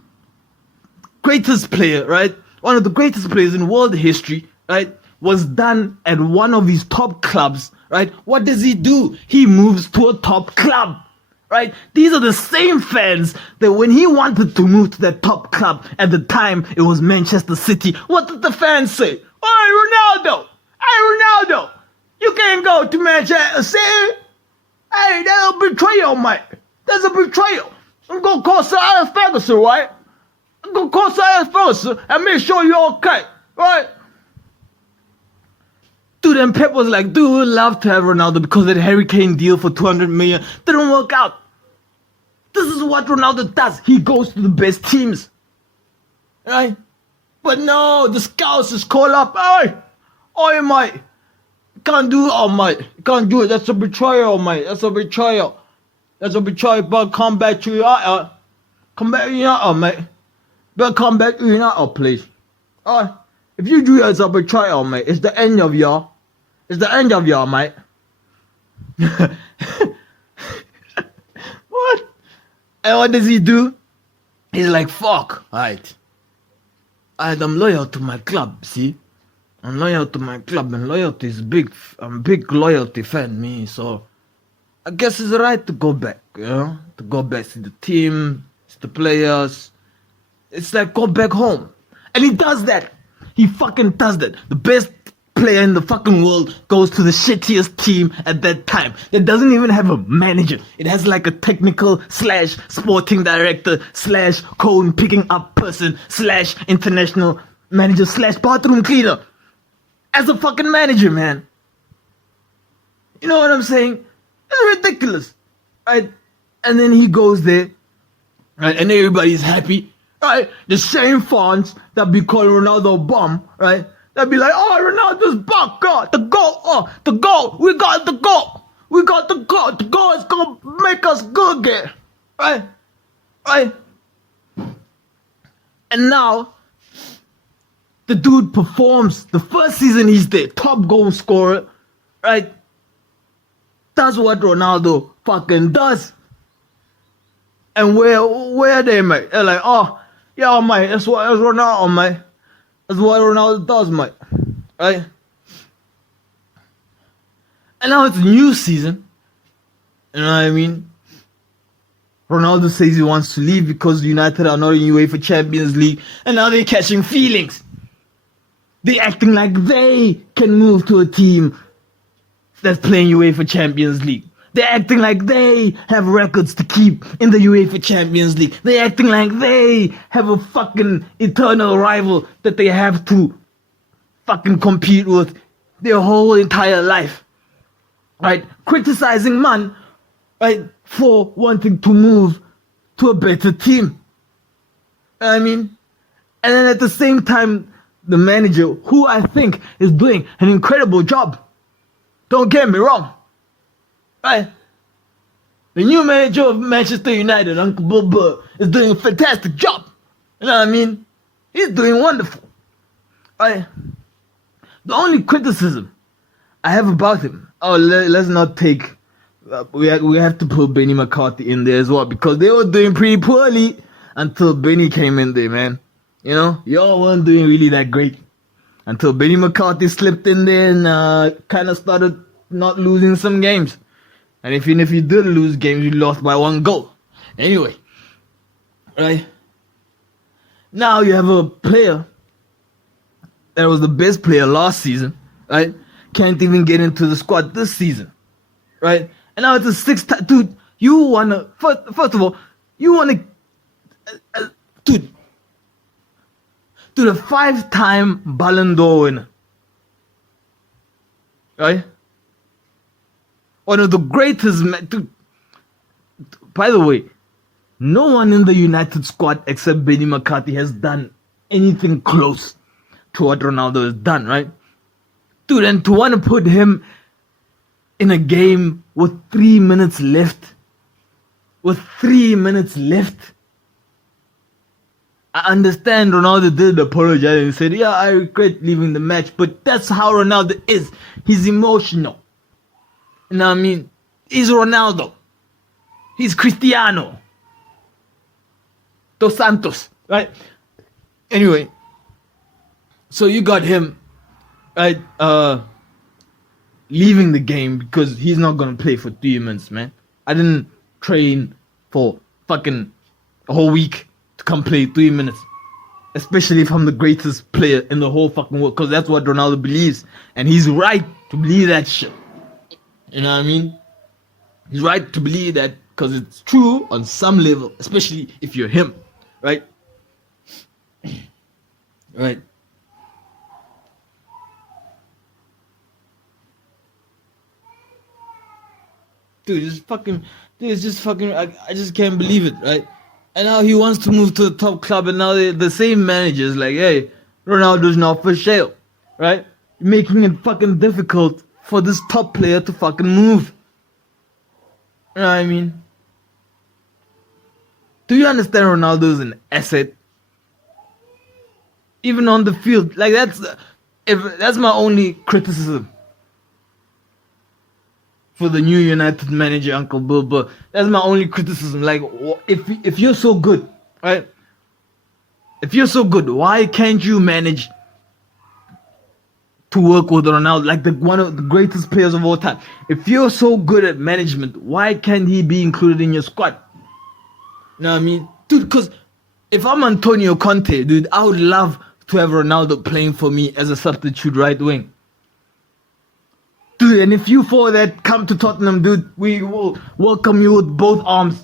greatest player, right? One of the greatest players in world history, right? Was done at one of his top clubs, right? What does he do? He moves to a top club. Right? These are the same fans that when he wanted to move to that top club at the time, it was Manchester City. What did the fans say? Hey, Ronaldo! Hey, Ronaldo! You can't go to Manchester City! Hey, that's a betrayal, mate! That's a betrayal! I'm gonna call Sir Alex Ferguson, right? I'm gonna call Sir Alex Ferguson and make sure you're okay, right? Dude, and Pep was like, dude, we'd love to have Ronaldo because that Harry Kane deal for 200 million didn't work out. This is what Ronaldo does. He goes to the best teams. Right? But no, the scouts just call up. Oi, mate. You can't do it, mate. You can't do it. That's a betrayal, mate. That's a betrayal. That's a betrayal. But come back to United. Come back to United, mate. But come back to United, please. Alright. If you do it as a betrayal, mate, it's the end of y'all. It's the end of y'all, mate. What? And what does he do? He's like, fuck. Alright, I'm loyal to my club, see? I'm loyal to my club, and loyalty is big. I'm a big loyalty fan, me. So, I guess it's right to go back, To go back to the team, to the players. It's like, go back home. And he does that. He fucking does that. The best player in the fucking world goes to the shittiest team at that time. It doesn't even have a manager. It has like a technical / sporting director / cone picking up person / international manager / bathroom cleaner. As a fucking manager, man. You know what I'm saying? It's ridiculous. Right? And then he goes there. Right? And everybody's happy. Right? The same fans that be calling Ronaldo a bum, right? They'll be like, oh, Ronaldo's back, God, the goal, the goal, we got the goal, we got the goal is gonna make us good again, right? Right? And now, the dude performs, the first season he's there, top goal scorer, right? That's what Ronaldo fucking does. And where are they, mate? They're like, oh, yeah, mate, that's Ronaldo, mate. That's what Ronaldo does, mate. Right? And now it's a new season. You know what I mean? Ronaldo says he wants to leave because United are not in UEFA Champions League, and now they're catching feelings. They're acting like they can move to a team that's playing UEFA Champions League. They're acting like they have records to keep in the UEFA Champions League. They're acting like they have a fucking eternal rival that they have to fucking compete with their whole entire life. Right? Criticizing man, right, for wanting to move to a better team. I mean, and then at the same time, the manager, who I think is doing an incredible job. Don't get me wrong. Right? The new manager of Manchester United, Uncle Bob, is doing a fantastic job. You know what I mean? He's doing wonderful. Right? The only criticism I have about him, let's not take, we have to put Benny McCarthy in there as well, because they were doing pretty poorly until Benny came in there, man. You know, y'all weren't doing really that great until Benny McCarthy slipped in there and kind of started not losing some games. And even if you did lose games, you lost by 1 goal. Anyway, right? Now you have a player that was the best player last season, right? Can't even get into the squad this season, right? And now it's a 6th time. Dude, you want to, first of all, you want to, dude, a 5-time Ballon d'Or winner, right? One of the greatest, dude. By the way, no one in the United squad except Benny McCarthy has done anything close to what Ronaldo has done, right? Dude, and to want to put him in a game with 3 minutes left, I understand Ronaldo did apologize and said, yeah, I regret leaving the match, but that's how Ronaldo is. He's emotional. You know what I mean? He's Ronaldo. He's Cristiano Dos Santos, right? Anyway, so you got him, right, leaving the game because he's not going to play for 3 minutes, man. I didn't train for fucking a whole week to come play 3 minutes. Especially if I'm the greatest player in the whole fucking world, because that's what Ronaldo believes. And he's right to believe that shit. You know what I mean? He's right to believe that because it's true on some level, especially if you're him, right? Right. Dude, it's just fucking, I just can't believe it, right? And now he wants to move to the top club, and now the same manager's like, hey, Ronaldo's not for sale, right? Making it fucking difficult for this top player to fucking move. You know what I mean? Do you understand Ronaldo is an asset? Even on the field. Like, that's my only criticism for the new United manager, Uncle Bill. But that's my only criticism. Like, if you're so good, right? If you're so good, why can't you manage to work with Ronaldo, like one of the greatest players of all time? If you're so good at management, why can't he be included in your squad? You know what I mean? Dude, because if I'm Antonio Conte, dude, I would love to have Ronaldo playing for me as a substitute right wing. Dude, and if you for that come to Tottenham, dude, we will welcome you with both arms.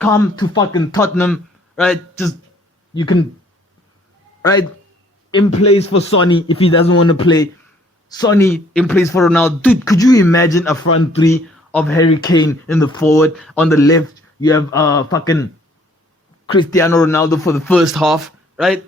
Come to fucking Tottenham, right? Just, you can, right? In place for Sonny if he doesn't want to play. Sonny in place for Ronaldo. Dude, could you imagine a front three of Harry Kane in the forward? On the left, you have fucking Cristiano Ronaldo for the first half, right?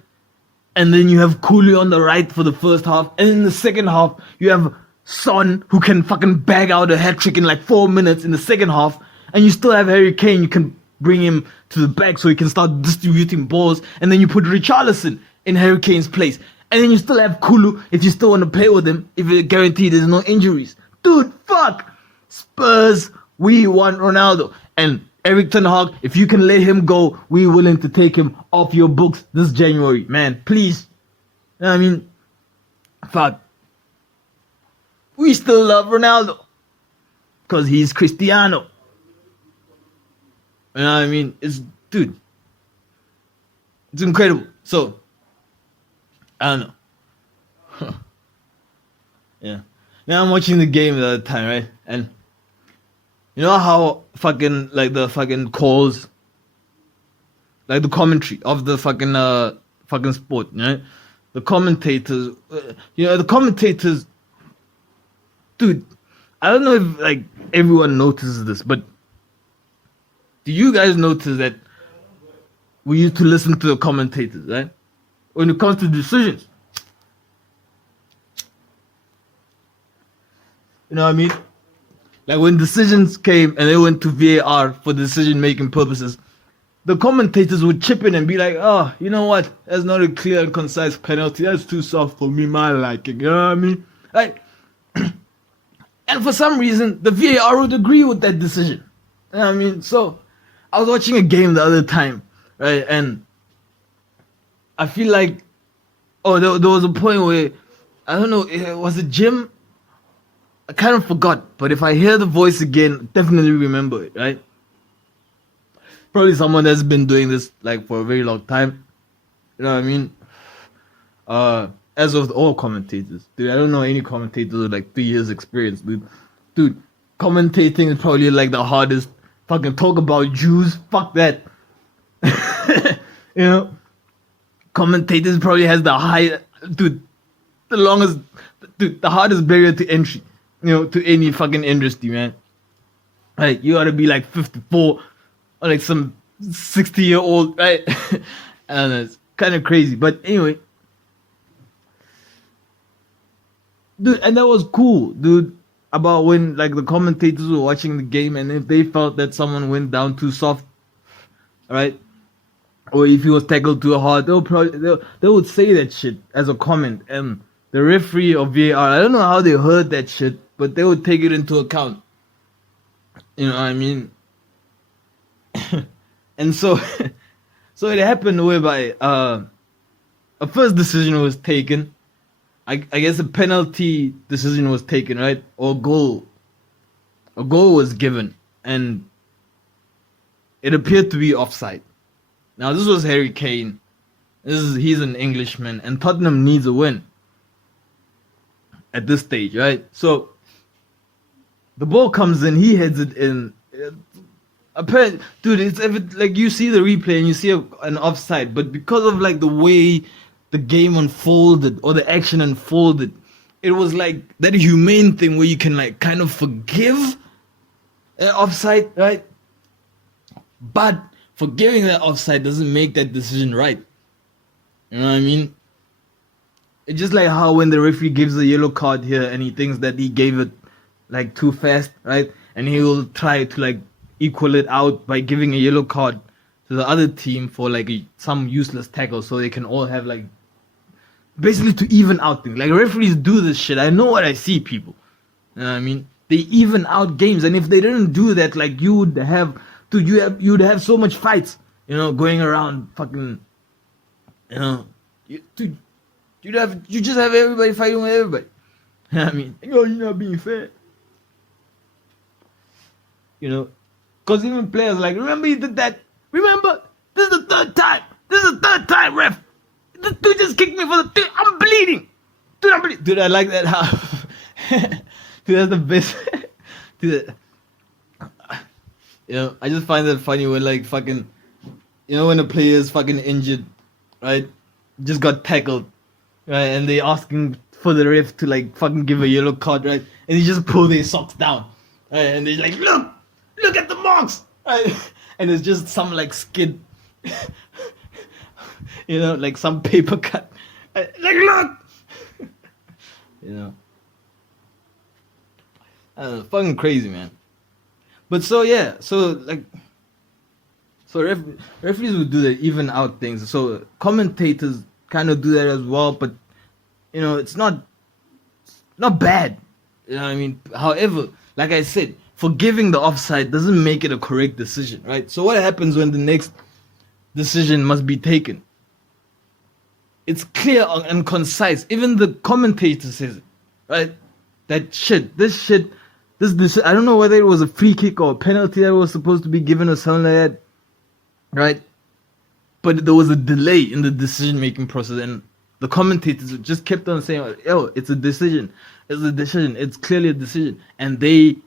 And then you have Cooley on the right for the first half. And in the second half, you have Son, who can fucking bag out a hat-trick in like 4 minutes in the second half. And you still have Harry Kane. You can bring him to the back so he can start distributing balls. And then you put Richarlison in Harry Kane's place. And then you still have Kulu if you still want to play with him, if you're guaranteed there's no injuries. Dude, fuck! Spurs, we want Ronaldo. And Eric Ten Hag, if you can let him go, we're willing to take him off your books this January. Man, please. You know what I mean? Fuck. We still love Ronaldo. Because he's Cristiano. You know what I mean? Dude. It's incredible. So, I don't know. Yeah. Now I'm watching the game the other time, right? And you know how fucking, like, the fucking calls, like the commentary of the fucking sport, right? The commentators, dude, I don't know if, like, everyone notices this, but do you guys notice that we used to listen to the commentators, right? When it comes to decisions. You know what I mean? Like when decisions came and they went to VAR for decision-making purposes, the commentators would chip in and be like, oh, you know what? That's not a clear and concise penalty. That's too soft for me, my liking. You know what I mean? Like, and for some reason, the VAR would agree with that decision. You know what I mean? So, I was watching a game the other time, right? And I feel like, there was a point where, I don't know, was it Jim? I kind of forgot, but if I hear the voice again, definitely remember it, right? Probably someone that's been doing this like for a very long time. You know what I mean? As of all commentators, dude, I don't know any commentators with like 3 years experience, dude. Dude, commentating is probably like the hardest. Fucking talk about Jews, fuck that. You know, commentators probably has the the hardest barrier to entry. You know, to any fucking industry, man. Like, you gotta be like 54 or like some 60-year-old, right? I don't know, it's kind of crazy. But anyway. Dude, and that was cool, dude. About when, like, the commentators were watching the game and if they felt that someone went down too soft, right? Or if he was tackled too hard, they would say that shit as a comment. And the referee of VAR, I don't know how they heard that shit, but they would take it into account. You know what I mean? And so it happened whereby a first decision was taken. I guess a penalty decision was taken, right? Or goal. A goal was given. And it appeared to be offside. Now this was Harry Kane. He's an Englishman. And Tottenham needs a win. At this stage, right? So the ball comes in, he heads it in. Apparently, dude, it's like you see the replay and you see an offside, but because of like the way the game unfolded or the action unfolded, it was like that humane thing where you can like kind of forgive an offside, right? But forgiving that offside doesn't make that decision right. You know what I mean? It's just like how when the referee gives a yellow card here and he thinks that he gave it like too fast, right? And he will try to like equal it out by giving a yellow card to the other team for like some useless tackle so they can all have like basically to even out things. Like referees do this shit. I know what I see, people. You know what I mean? They even out games, and if they didn't do that, like you would have so much fights, you know, going around fucking, you know, you just have everybody fighting with everybody. You know what I mean? You're not being fair. You know? Because even players like, remember you did that? Remember? This is the third time. This is the third time, ref. The dude just kicked me for the third. I'm bleeding. Dude, I'm bleeding. Dude, I like that how... Dude, that's the best. Dude, you know, I just find that funny when like fucking... You know when a player is fucking injured, right? Just got tackled. Right, and they asking for the ref to like fucking give a yellow card, right? And he just pull their socks down, right? And they're like, look at the marks, right? And it's just some like skid, you know, like some paper cut, like look, you know, fucking crazy, man. But so yeah, referees would do that, even out things. So commentators kind of do that as well, but you know, it's not bad. You know what I mean? However, like I said, forgiving the offside doesn't make it a correct decision, right? So what happens when the next decision must be taken? It's clear and concise. Even the commentator says it, right? This, I don't know whether it was a free kick or a penalty that was supposed to be given or something like that, right? But there was a delay in the decision-making process, and the commentators just kept on saying, "Oh, it's a decision. It's a decision. It's clearly a decision." And they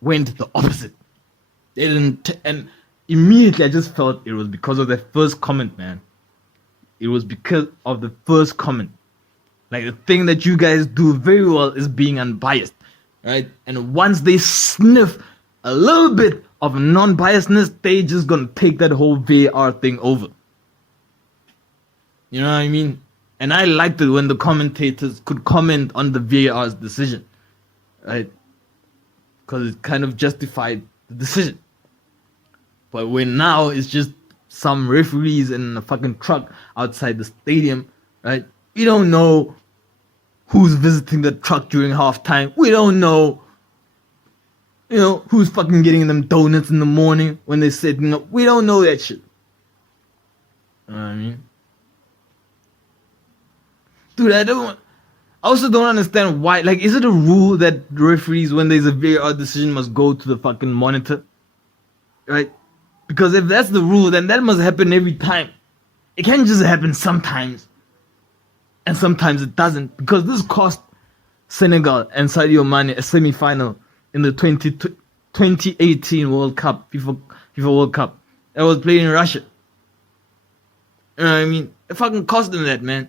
went the opposite. They didn't, and immediately I just felt it was because of that first comment, man. It was because of the first comment. Like, the thing that you guys do very well is being unbiased, right? And once they sniff a little bit of non-biasness, they just gonna take that whole VAR thing over. You know what I mean? And I liked it when the commentators could comment on the VAR's decision, right? Because it kind of justified the decision. But when now it's just some referees in a fucking truck outside the stadium, right? We don't know who's visiting the truck during halftime. We don't know, who's fucking getting them donuts in the morning when they're setting up. We don't know that shit. You know what I mean? Dude, I also don't understand why. Like, is it a rule that referees, when there's a VAR decision, must go to the fucking monitor? Right? Because if that's the rule, then that must happen every time. It can't just happen sometimes. And sometimes it doesn't. Because this cost Senegal and Sadio Mane a semi-final in the 2018 World Cup, FIFA World Cup. That was played in Russia. You know what I mean? It fucking cost them that, man.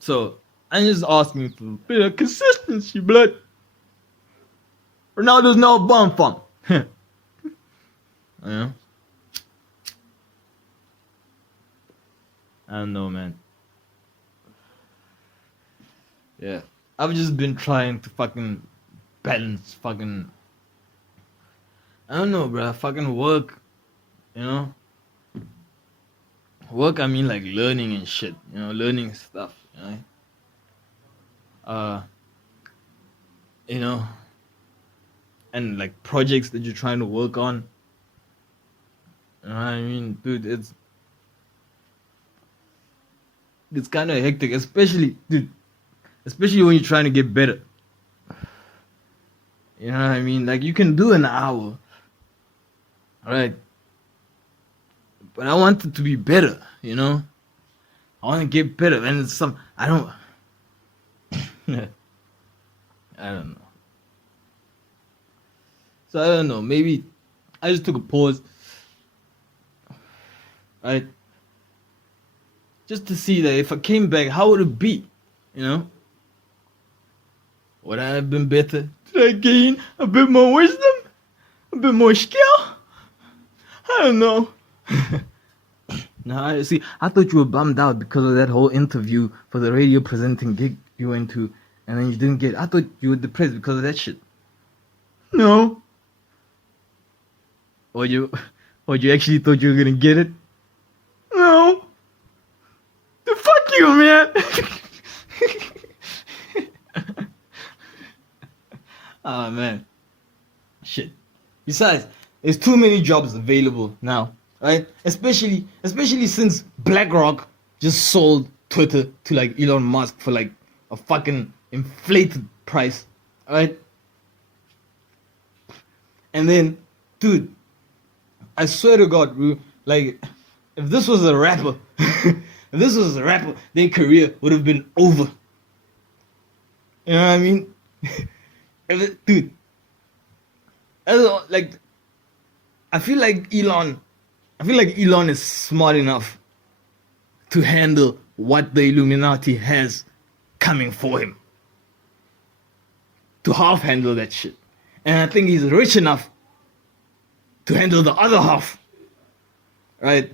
So, I'm just asking for a bit of consistency, blood. Ronaldo's no bum fun. Yeah. I don't know, man. Yeah. I've just been trying to fucking balance fucking... I don't know, bro. Fucking work, Work, I mean, like, learning and shit. Learning stuff, and like projects that you're trying to work on. You know what I mean, dude, it's kind of hectic, especially when you're trying to get better. You know what I mean? Like, you can do an hour, right? But I want it to be better, I want to get better, and it's I don't know. So I don't know. Maybe I just took a pause, right? Just to see that if I came back, how would it be? Would I have been better? Did I gain a bit more wisdom? A bit more skill? I don't know. No, see, I thought you were bummed out because of that whole interview for the radio presenting gig you went to, and then you didn't get it. I thought you were depressed because of that shit. No. Or you actually thought you were gonna get it? No. The fuck you, man. Oh, man. Shit. Besides, there's too many jobs available now, right? Especially since BlackRock just sold Twitter to like Elon Musk for like a fucking inflated price, right? And then, dude, I swear to God, bro, like, if this was a rapper, their career would have been over. You know what I mean? Dude, like, I feel like Elon is smart enough to handle what the Illuminati has coming for him. To half handle that shit. And I think he's rich enough to handle the other half, right,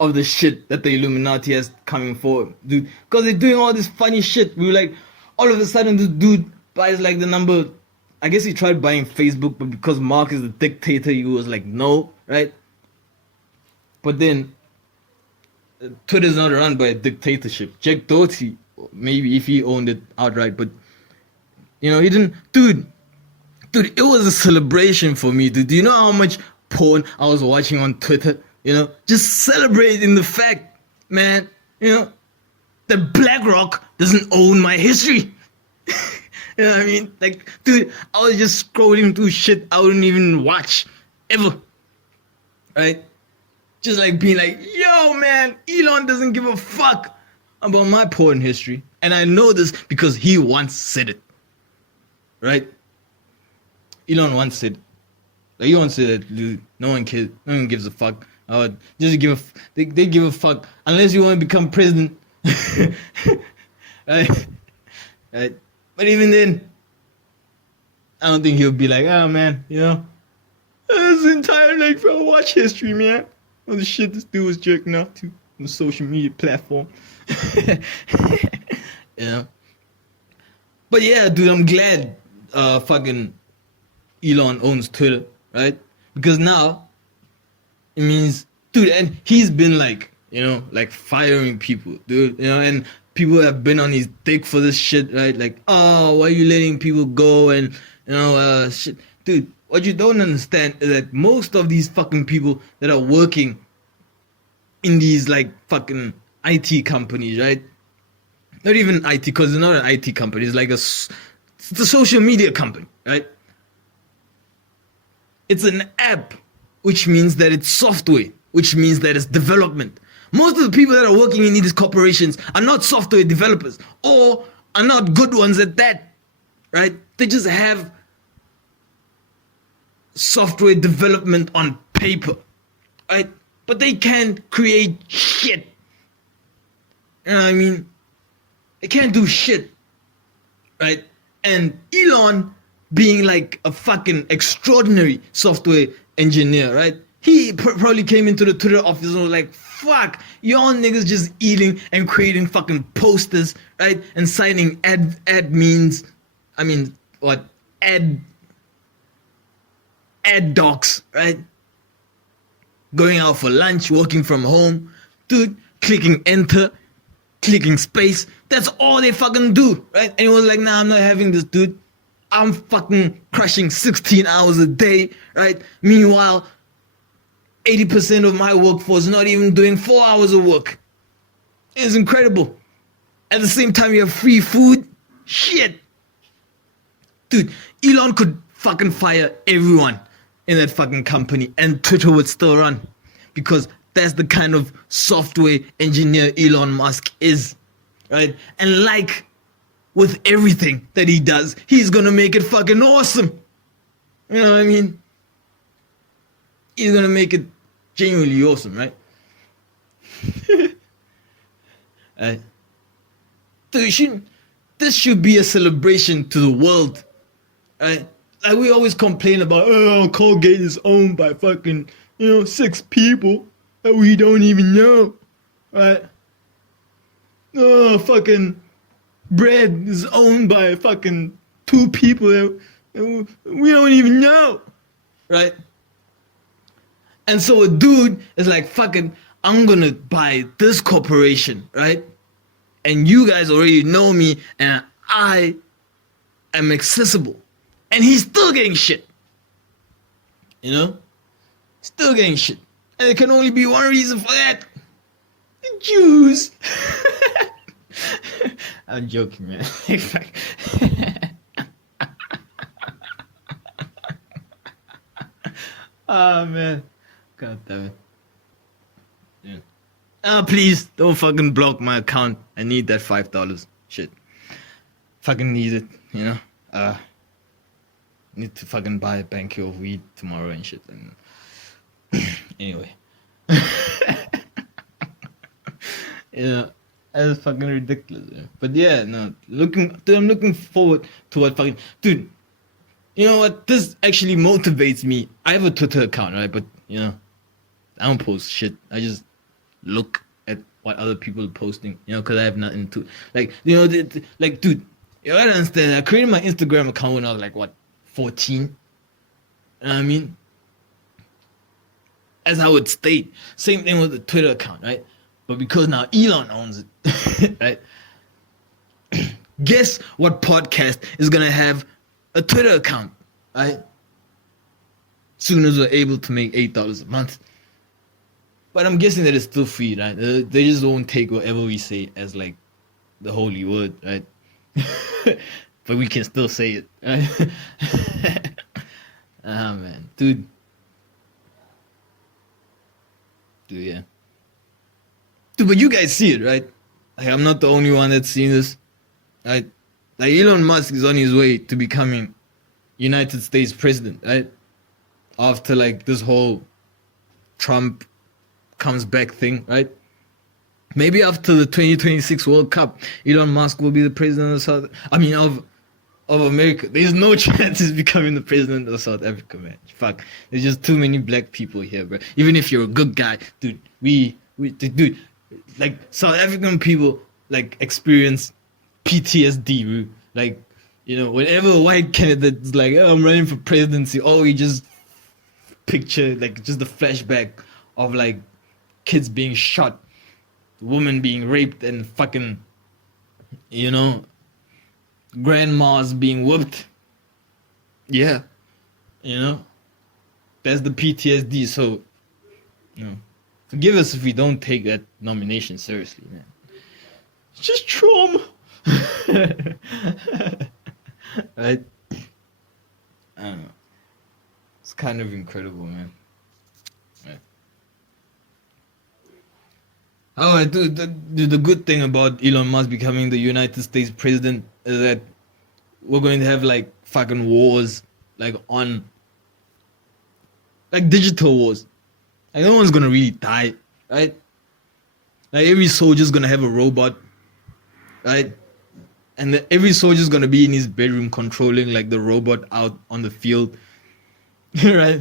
of the shit that the Illuminati has coming for him, dude. Because they're doing all this funny shit. We were like, all of a sudden this dude buys like the number, I guess he tried buying Facebook, but because Mark is the dictator, he was like, no, right? But then, Twitter's not run by a dictatorship. Jack Dorsey, maybe if he owned it outright, but You know, he didn't, dude, it was a celebration for me, dude. Do you know how much porn I was watching on Twitter? You know, just celebrating the fact, man, you know, that BlackRock doesn't own my history. You know what I mean? Like, dude, I was just scrolling through shit I wouldn't even watch ever. Right? Just like being like, yo, man, Elon doesn't give a fuck about my porn history. And I know this because he once said it. Right? Elon once said, like, he once said that, dude, no one gives a fuck. Just they give a fuck unless you want to become president. Right? Right? But even then, I don't think he'll be like, oh man, you know, this entire like bro, watch history, man. All the shit this dude was jerking off to on the social media platform. You know? But yeah, dude, I'm glad fucking Elon owns Twitter, right? Because now it means, dude, and he's been like, you know, like firing people, dude, you know, and people have been on his dick for this shit, right? Like, oh, why are you letting people go? And, you know, shit. Dude, what you don't understand is that most of these fucking people that are working in these, like, fucking IT companies, right? Not even IT, because it's not an IT company. It's like it's a social media company, right? It's an app, which means that it's software, which means that it's development. Most of the people that are working in these corporations are not software developers or are not good ones at that, right? They just have software development on paper, right? But they can't create shit. You know what I mean? They can't do shit, right? And Elon being like a fucking extraordinary software engineer, right? He probably came into the Twitter office and was like, fuck, y'all niggas just eating and creating fucking posters, right? And signing ad docs, right? Going out for lunch, working from home, dude, clicking enter, clicking space. That's all they fucking do, right? And he was like, nah, I'm not having this, dude. I'm fucking crushing 16 hours a day, right? Meanwhile, 80% of my workforce is not even doing 4 hours of work. It's incredible. At the same time, you have free food. Shit. Dude, Elon could fucking fire everyone in that fucking company and Twitter would still run. Because that's the kind of software engineer Elon Musk is. Right? And like with everything that he does, he's gonna make it fucking awesome. You know what I mean? He's gonna make it genuinely awesome, right? Dude, this should be a celebration to the world, right? Like we always complain about, oh, Colgate is owned by fucking, 6 people that we don't even know, right? Oh, fucking bread is owned by fucking 2 people that we don't even know, right? And so a dude is like, fucking, I'm gonna buy this corporation, right? And you guys already know me, and I am accessible. And he's still getting shit. You know? Still getting shit. And there can only be one reason for that. The Jews. I'm joking, man. Oh, man. God damn it. Yeah. Please, don't fucking block my account. I need that $5. Shit. Fucking need it, you know? Need to fucking buy a bank of weed tomorrow and shit. And anyway. Yeah. That's fucking ridiculous. Yeah. But yeah, no. I'm looking forward to what fucking... Dude, you know what? This actually motivates me. I have a Twitter account, right? But, I don't post shit. I just look at what other people are posting, because I have nothing to... Like, like, dude, you gotta understand, I created my Instagram account when I was like, 14? You know what I mean? As I would state. Same thing with the Twitter account, right? But because now Elon owns it, right? Guess what podcast is gonna have a Twitter account, right? Soon as we're able to make $8 a month. But I'm guessing that it's still free, right? They just won't take whatever we say as like the holy word, right? But we can still say it, right? Ah, man. Dude, yeah. Dude, but you guys see it, right? Like, I'm not the only one that's seen this, right? Like, Elon Musk is on his way to becoming United States president, right? After, like, this whole Trump comes back thing, right? Maybe after the 2026 World Cup, Elon Musk will be the president of of America. There's no chance he's becoming the president of South Africa, man. Fuck. There's just too many black people here, bro. Even if you're a good guy, dude, dude, like, South African people, like, experience PTSD, bro. Like, you know, whenever a white candidate's like, oh, I'm running for presidency, oh, you just picture, like, just the flashback of, like, kids being shot, women being raped, and fucking, you know, grandmas being whooped. Yeah. You know? That's the PTSD, so, you know, forgive us if we don't take that nomination seriously, man. It's just trauma. Right? I don't know. It's kind of incredible, man. Right. Oh, dude, the good thing about Elon Musk becoming the United States president is that we're going to have, like, fucking wars, like, on, like, digital wars. Like, no one's gonna really die, right? Like, every soldier's gonna have a robot, right? And every soldier's gonna be in his bedroom controlling, like, the robot out on the field, right?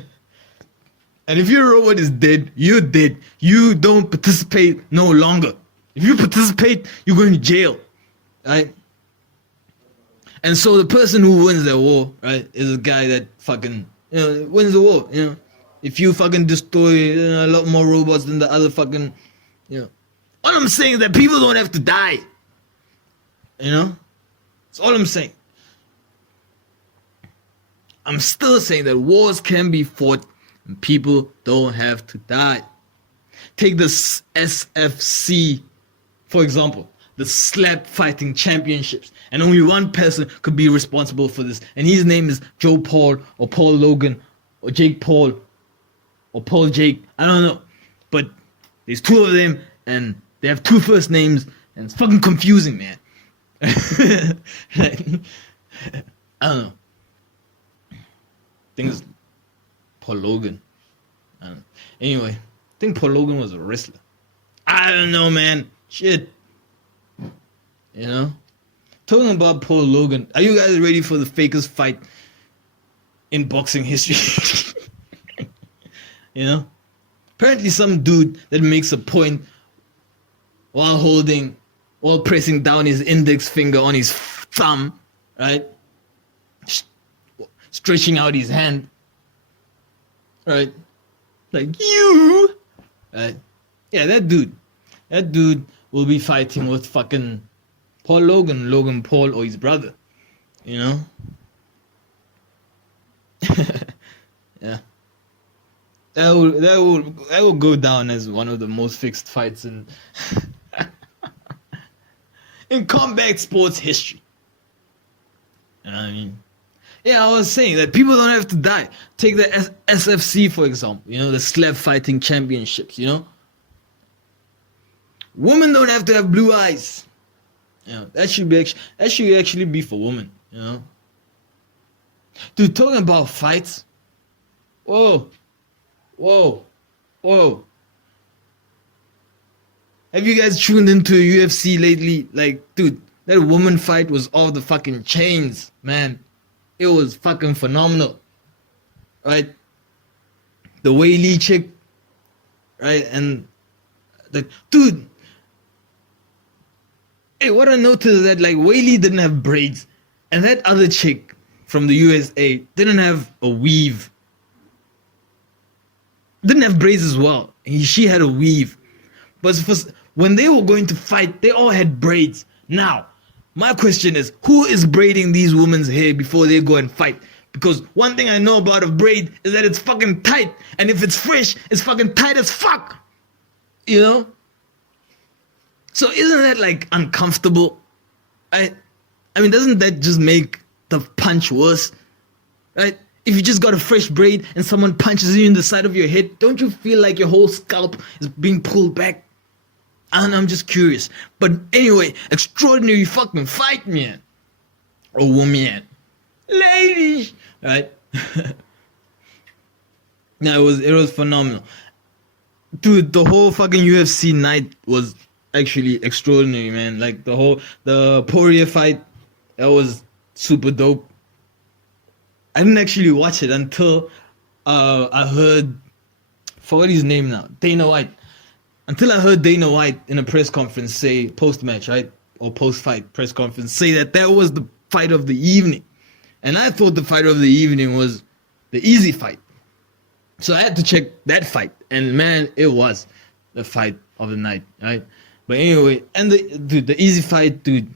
And if your robot is dead, you're dead. You don't participate no longer. If you participate, you're going to jail, right? And so the person who wins the war, right, is a guy that fucking, you know, wins the war, you know. If you fucking destroy a lot more robots than the other fucking, you know. All I'm saying is that people don't have to die. You know? That's all I'm saying. I'm still saying that wars can be fought and people don't have to die. Take the SFC, for example, the slap fighting championships. And only one person could be responsible for this. And his name is Joe Paul or Paul Logan or Jake Paul or Paul Jake. I don't know. But there's two of them and they have two first names and it's fucking confusing, man. Like, I don't know. I think it's Paul Logan. I don't know. Anyway, I think Paul Logan was a wrestler. I don't know, man. Shit. You know? Talking about Paul Logan, are you guys ready for the fakest fight in boxing history? You know? Apparently some dude that makes a point while pressing down his index finger on his thumb, right? Stretching out his hand, right? Like, you, right? Yeah, that dude will be fighting with fucking Paul Logan, Logan Paul, or his brother, you know? Yeah. That will go down as one of the most fixed fights in in combat sports history. You know what I mean? Yeah, I was saying that people don't have to die. Take the SFC, for example, you know, the slap fighting championships, you know? Women don't have to have blue eyes. You know, that should actually be for women, you know? Dude, talking about fights. Whoa. Have you guys tuned into UFC lately? Like, dude, that woman fight was off the fucking chains, man. It was fucking phenomenal, right? The Wei Lee chick, right? And, like, dude, hey, what I noticed is that, like, Wei Lee didn't have braids, and that other chick from the USA didn't have a weave. Didn't have braids as well. She had a weave. But when they were going to fight, they all had braids. Now, My question is, who is braiding these women's hair before they go and fight? Because one thing I know about a braid is that it's fucking tight. And if it's fresh, it's fucking tight as fuck. You know? So isn't that like uncomfortable? I mean, doesn't that just make the punch worse? Right? If you just got a fresh braid and someone punches you in the side of your head, don't you feel like your whole scalp is being pulled back? And I'm just curious. But anyway, extraordinary fucking fight, man. Or woman. Ladies. Right? No, it was phenomenal. Dude, the whole fucking UFC night was actually extraordinary, man. Like the Poirier fight, that was super dope. I didn't actually watch it until I heard, forgot his name now, Dana White. Until I heard Dana White in a press conference say, post-match, right? Or post-fight press conference, say that was the fight of the evening. And I thought the fight of the evening was the easy fight. So I had to check that fight. And man, it was the fight of the night, right? But anyway, and the easy fight, dude,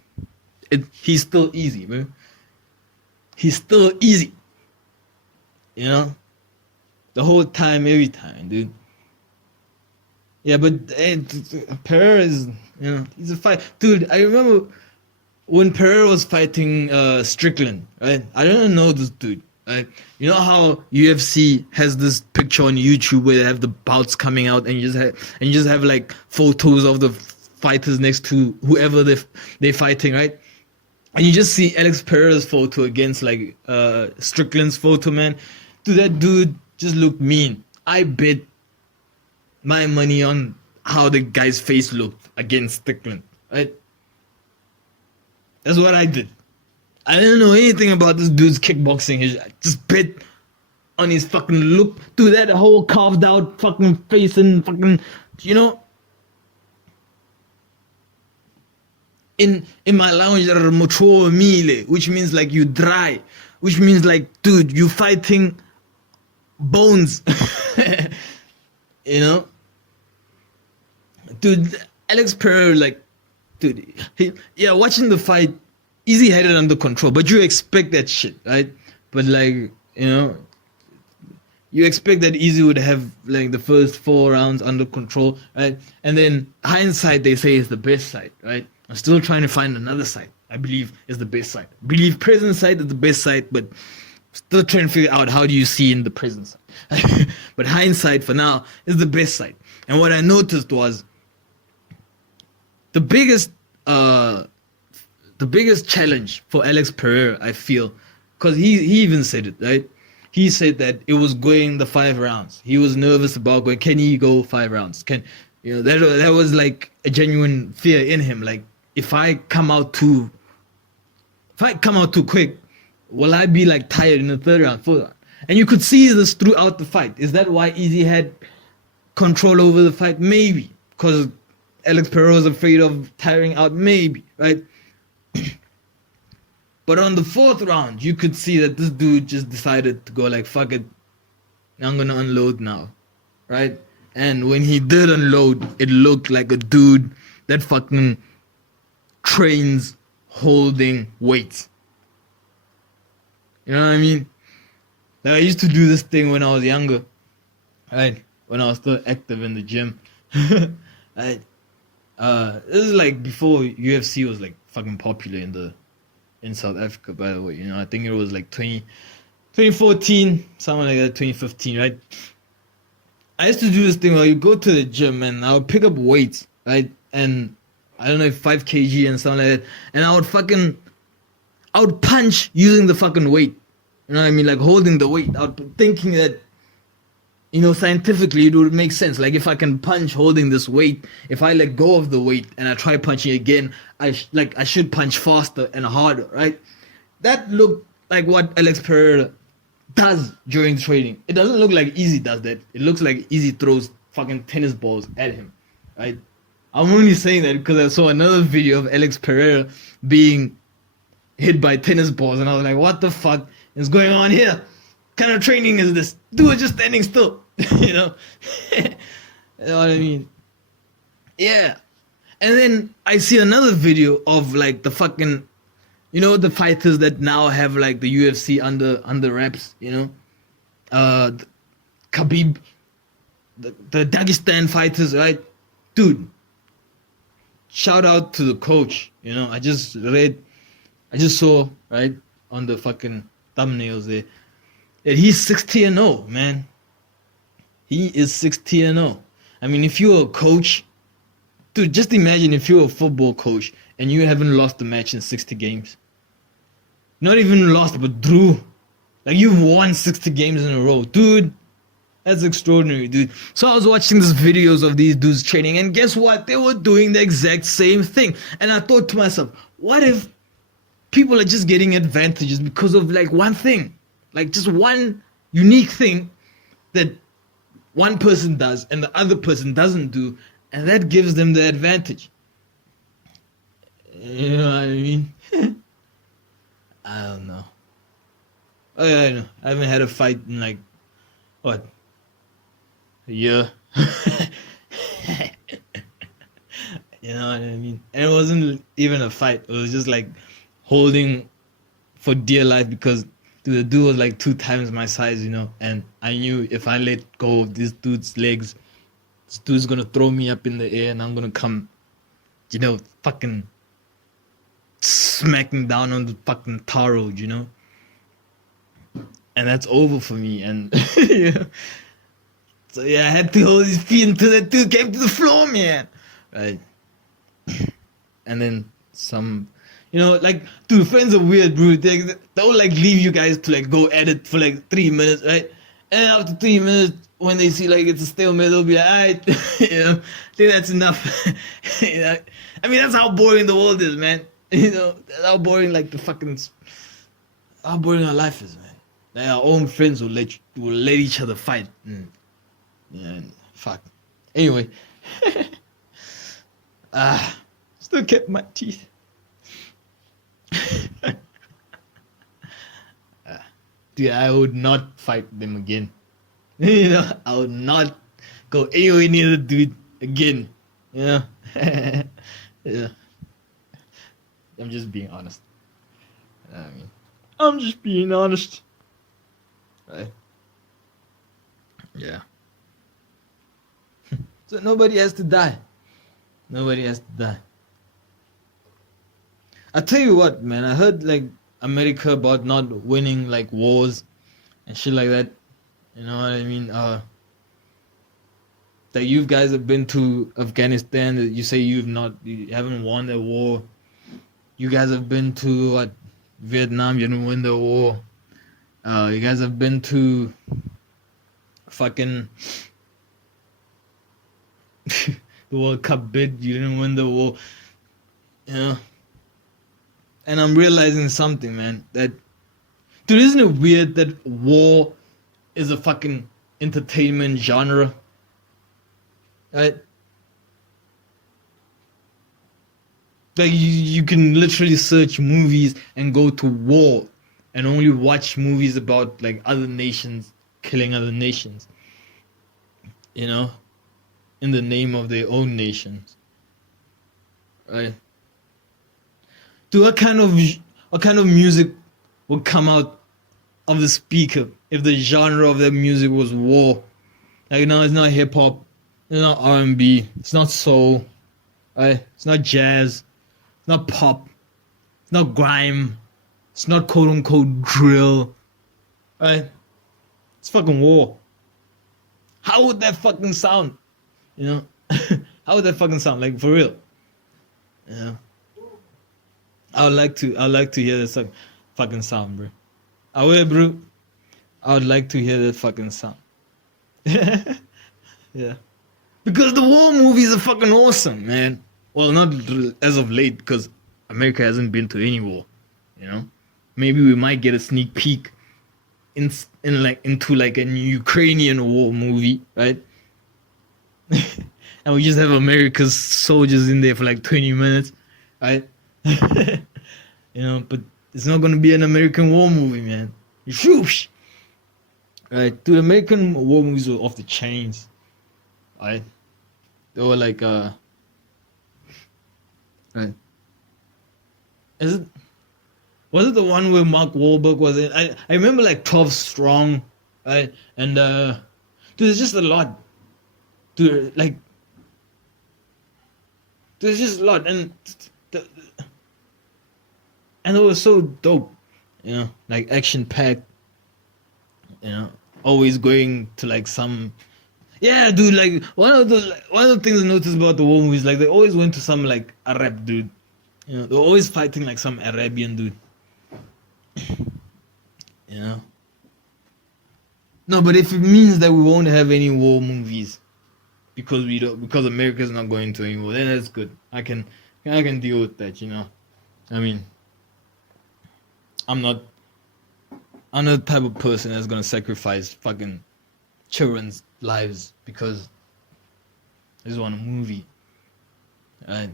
he's still easy, man. He's still easy. You know? The whole time, every time, dude. Yeah, but Pereira is, you know, he's a fight. Dude, I remember when Pereira was fighting Strickland, right? I don't know this dude. Right? You know how UFC has this picture on YouTube where they have the bouts coming out and you just have like photos of the fighters next to whoever they're fighting, right? And you just see Alex Pereira's photo against like Strickland's photo, man. Dude, that dude just looked mean. I bet my money on how the guy's face looked against Strickland, right? That's what I did. I didn't know anything about this dude's kickboxing. I just bet on his fucking look. Dude, that whole carved out fucking face and fucking, you know. In my language, mocho mile, which means like you dry, which means like, dude, you fighting bones. You know? Dude, Alex Pereira, like, dude, watching the fight, easy had it under control, but you expect that shit, right? But like, you know, you expect that Easy would have like the first 4 rounds under control, right? And then hindsight, they say is the best side, right? I'm still trying to find another side. I believe is the best side. I believe present side is the best side, but still trying to figure out how do you see in the present side. But hindsight for now is the best side. And what I noticed was the biggest challenge for Alex Pereira, I feel, because he even said it, right? He said that it was going the 5 rounds. He was nervous about going, can he go 5 rounds? That was like a genuine fear in him. Like, if I come out too quick, will I be like tired in the 3rd round, 4th round? And you could see this throughout the fight. Is that why Easy had control over the fight? Maybe. Because Alex Pereira was afraid of tiring out, maybe, right? But on the 4th round, you could see that this dude just decided to go like, fuck it, I'm gonna unload now, right? And when he did unload, it looked like a dude that fucking trains holding weights. You know what I mean? Like, I used to do this thing when I was younger, right? When I was still active in the gym. Right? This is like before UFC was like fucking popular in South Africa, by the way. You know, I think it was like 2014, something like that, 2015, right? I used to do this thing where you go to the gym and I would pick up weights, right? And I don't know, if 5 kg and something like that. And I would punch using the fucking weight. You know what I mean? Like holding the weight. I would be thinking that, you know, scientifically it would make sense. Like if I can punch holding this weight, if I let go of the weight and I try punching again, I should punch faster and harder, right? That looked like what Alex Pereira does during training. It doesn't look like Easy does that. It looks like Easy throws fucking tennis balls at him, right? I'm only saying that because I saw another video of Alex Pereira being hit by tennis balls and I was like, what the fuck is going on here? What kind of training is this? Dude is just standing still. You know? You know what I mean? Yeah. And then I see another video of like the fucking You know, the fighters that now have like the UFC under wraps, you know? Khabib, the Dagestan fighters, right? Dude, shout out to the coach. You know, I just saw, right, on the fucking thumbnails there, that he's 60-0, man. He is 60-0. I mean, if you're a coach, dude, just imagine if you're a football coach and you haven't lost a match in 60 games. Not even lost, but drew. Like, you've won 60 games in a row. Dude, that's extraordinary, dude. So I was watching these videos of these dudes training, and guess what? They were doing the exact same thing. And I thought to myself, what if people are just getting advantages because of like one thing? Like just one unique thing that one person does and the other person doesn't do, and that gives them the advantage. You know what I mean? I don't know. Oh yeah, I know. I haven't had a fight in like, what, a year? You know what I mean? And it wasn't even a fight. It was just like holding for dear life because the dude was like 2 times my size, you know? And I knew if I let go of this dude's legs, this dude's gonna throw me up in the air and I'm gonna come, you know, fucking smacking down on the fucking tar road, you know? And that's over for me. And yeah. So yeah, I had to hold his feet until that dude came to the floor, man. Right. And then some, you know, like, dude, friends are weird, bro. They'll like leave you guys to like go at it for like 3 minutes, right? And after 3 minutes, when they see like it's a stalemate, they'll be like, alright, you know, I think that's enough. You know? I mean, that's how boring the world is, man. You know, that's how boring like how boring our life is, man. Like, our own friends will let each other fight. Yeah, fuck. Anyway, still kept my teeth. Dude, I would not fight them again. You know, I would not go anywhere near the dude again. You know? Yeah. I'm just being honest. I mean, I'm just being honest. Right? Yeah. So nobody has to die. Nobody has to die. I tell you what, man, I heard like America about not winning like wars and shit like that. You know what I mean? That you guys have been to Afghanistan, that you say you haven't won the war. You guys have been to what, Vietnam, you didn't win the war. You guys have been to fucking the World Cup bid, you didn't win the war. You know? And I'm realizing something, man, that, dude, isn't it weird that war is a fucking entertainment genre? Right? Like, you can literally search movies and go to war and only watch movies about like other nations killing other nations, you know, in the name of their own nations, right? Dude, what kind of music would come out of the speaker if the genre of that music was war? Like, no, it's not hip hop, it's not R&B, it's not soul, right? It's not jazz, it's not pop, it's not grime, it's not quote unquote drill, right? It's fucking war. How would that fucking sound? You know? How would that fucking sound? Like, for real. You know? I'd like to hear that fucking sound, bro. I will, bro. I would like to hear that fucking sound. Yeah. Because the war movies are fucking awesome, man. Well, not as of late, because America hasn't been to any war, you know? Maybe we might get a sneak peek into like a Ukrainian war movie, right? And we just have America's soldiers in there for like 20 minutes, right? You know, but it's not gonna be an American war movie, man. Shoosh! Right? Dude, American war movies were off the chains, right? They were like, right? Is it? Was it the one where Mark Wahlberg was in? I remember like 12 Strong, right? And dude, there's just a lot. Dude, like there's just a lot, and it was so dope, you know, like action packed, you know, always going to like some. Yeah, dude. Like one of the things I noticed about the war movies, like they always went to some like Arab dude. You know, they're always fighting like some Arabian dude. You know. No, but if it means that we won't have any war movies because America's not going to any war, then that's good. I can deal with that. You know. I mean, I'm not the type of person that's gonna sacrifice fucking children's lives because I just want a movie. I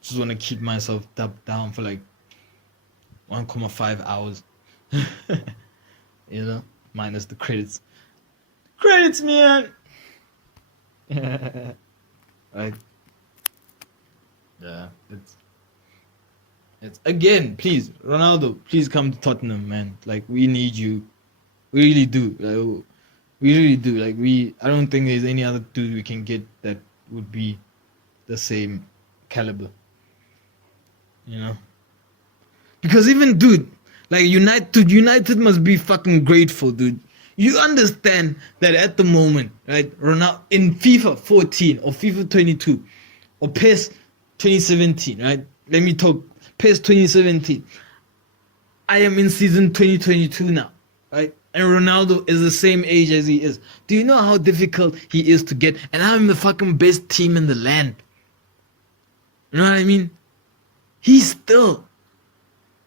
just want to keep myself down for like 1.5 hours. You know, minus the credits. Credits, man. Right. Yeah, it's again, please, Ronaldo, please come to Tottenham, man. Like we need you. We really do. Like, we really do. Like I don't think there's any other dude we can get that would be the same caliber. You know? Because even dude, like United must be fucking grateful, dude. You understand that at the moment, right? Ronaldo in FIFA 14 or FIFA 22 or PES 2017, right? Let me talk PES 2017. I am in season 2022 now, right? And Ronaldo is the same age as he is. Do you know how difficult he is to get? And I'm the fucking best team in the land. You know what I mean? He's still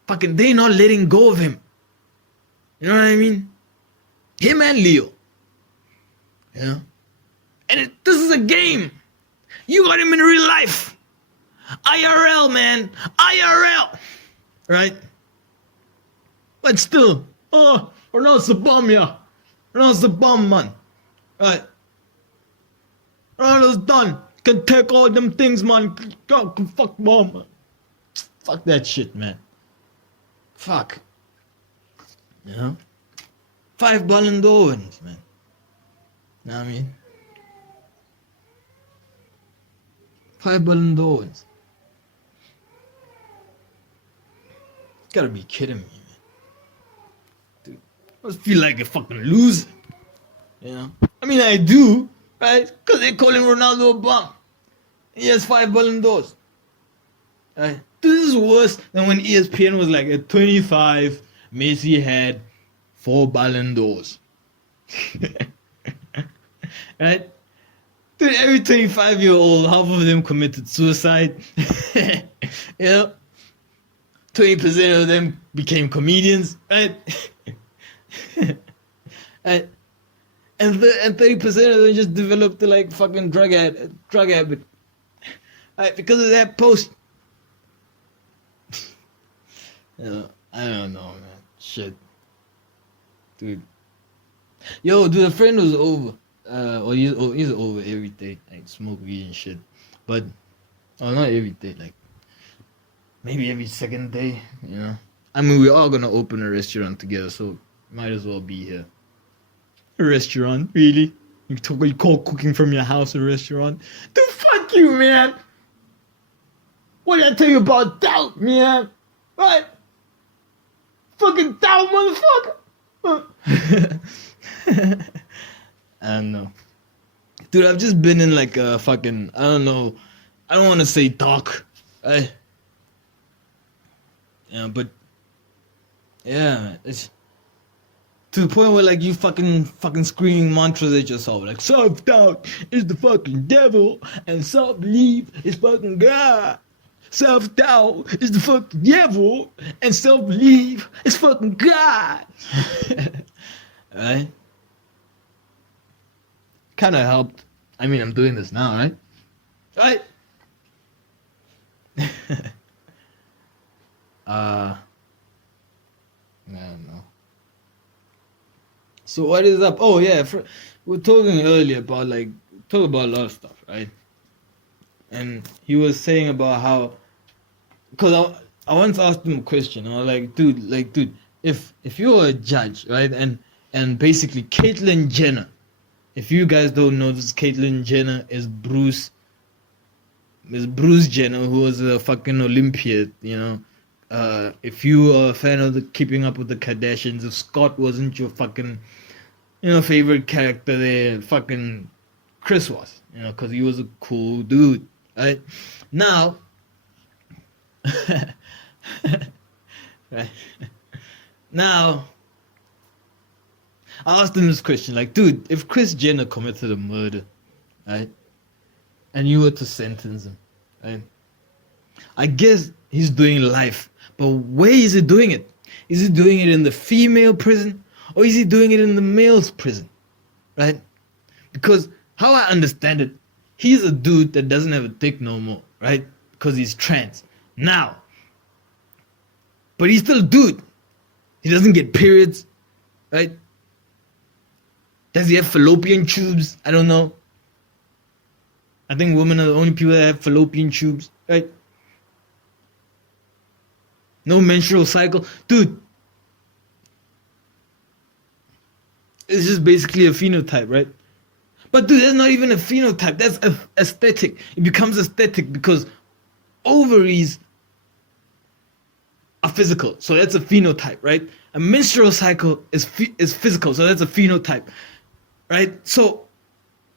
fucking, they not letting go of him. You know what I mean? Him and Leo. You know? And this is a game. You got him in real life. IRL, man. IRL. Right? But still, Ronaldo's a bum, yeah. Ronaldo's a bum, man. Right. Ronaldo's done. Can take all them things, man. Fuck bomb, man. Fuck that shit, man. Fuck. You know? 5 Ballon d'Or wins, man. You know what I mean? 5 Ballon d'Or wins. You gotta be kidding me, man. Dude, I must feel like a fucking loser. You know? I mean, I do, right? Because they call him Ronaldo a bum. He has 5 Ballon d'Ors. Right? This is worse than when ESPN was like, at 25, Messi had 4 Ballon d'Ors. Right? Dude, every 25-year-old, half of them committed suicide. You know? 20% of them became comedians, right? Right? And 30% of them just developed the like fucking drug habit. Right? Because of that post. You know, I don't know, man. Shit. Dude. Yo, dude, a friend was over. He's over every day. Like, smoke weed and shit. But, not every day. Like, maybe every second day, you know. I mean, we're all gonna open a restaurant together, so might as well be here. A restaurant? Really? You call cooking from your house a restaurant? Dude, fuck you, man! What did I tell you about doubt, man? Right? Fucking doubt, motherfucker! I don't know. Dude, I've just been in like a fucking, I don't know, I don't want to say dark, right? Yeah, but, yeah, it's to the point where like you fucking screaming mantras at yourself, like self-doubt is the fucking devil, and self-belief is fucking God. Self-doubt is the fucking devil, and self-belief is fucking God. Right? Kind of helped. I mean, I'm doing this now, right? Right? I don't know. So what is up? Oh yeah, we were talking earlier about talk about a lot of stuff, right? And he was saying about how, because I once asked him a question. I was dude, if you were a judge, right, and basically Caitlyn Jenner, if you guys don't know this, Caitlyn Jenner is Bruce Jenner, who was a fucking Olympiad, you know. If you are a fan of the Keeping Up with the Kardashians, if Scott wasn't your fucking, favorite character there, fucking Chris was, because he was a cool dude, right? Now, right? Now, I asked him this question, like, dude, if Chris Jenner committed a murder, right, and you were to sentence him, right, I guess he's doing life, but where is he doing it? Is he doing it in the female prison, or is he doing it in the male's prison, right? Because how I understand it, he's a dude that doesn't have a dick no more, right? Because he's trans. Now, but he's still a dude. He doesn't get periods, right? Does he have fallopian tubes? I don't know. I think women are the only people that have fallopian tubes, right? No menstrual cycle. Dude, it's just basically a phenotype, right? But dude, that's not even a phenotype. That's aesthetic. It becomes aesthetic because ovaries are physical. So that's a phenotype, right? A menstrual cycle is physical. So that's a phenotype, right? So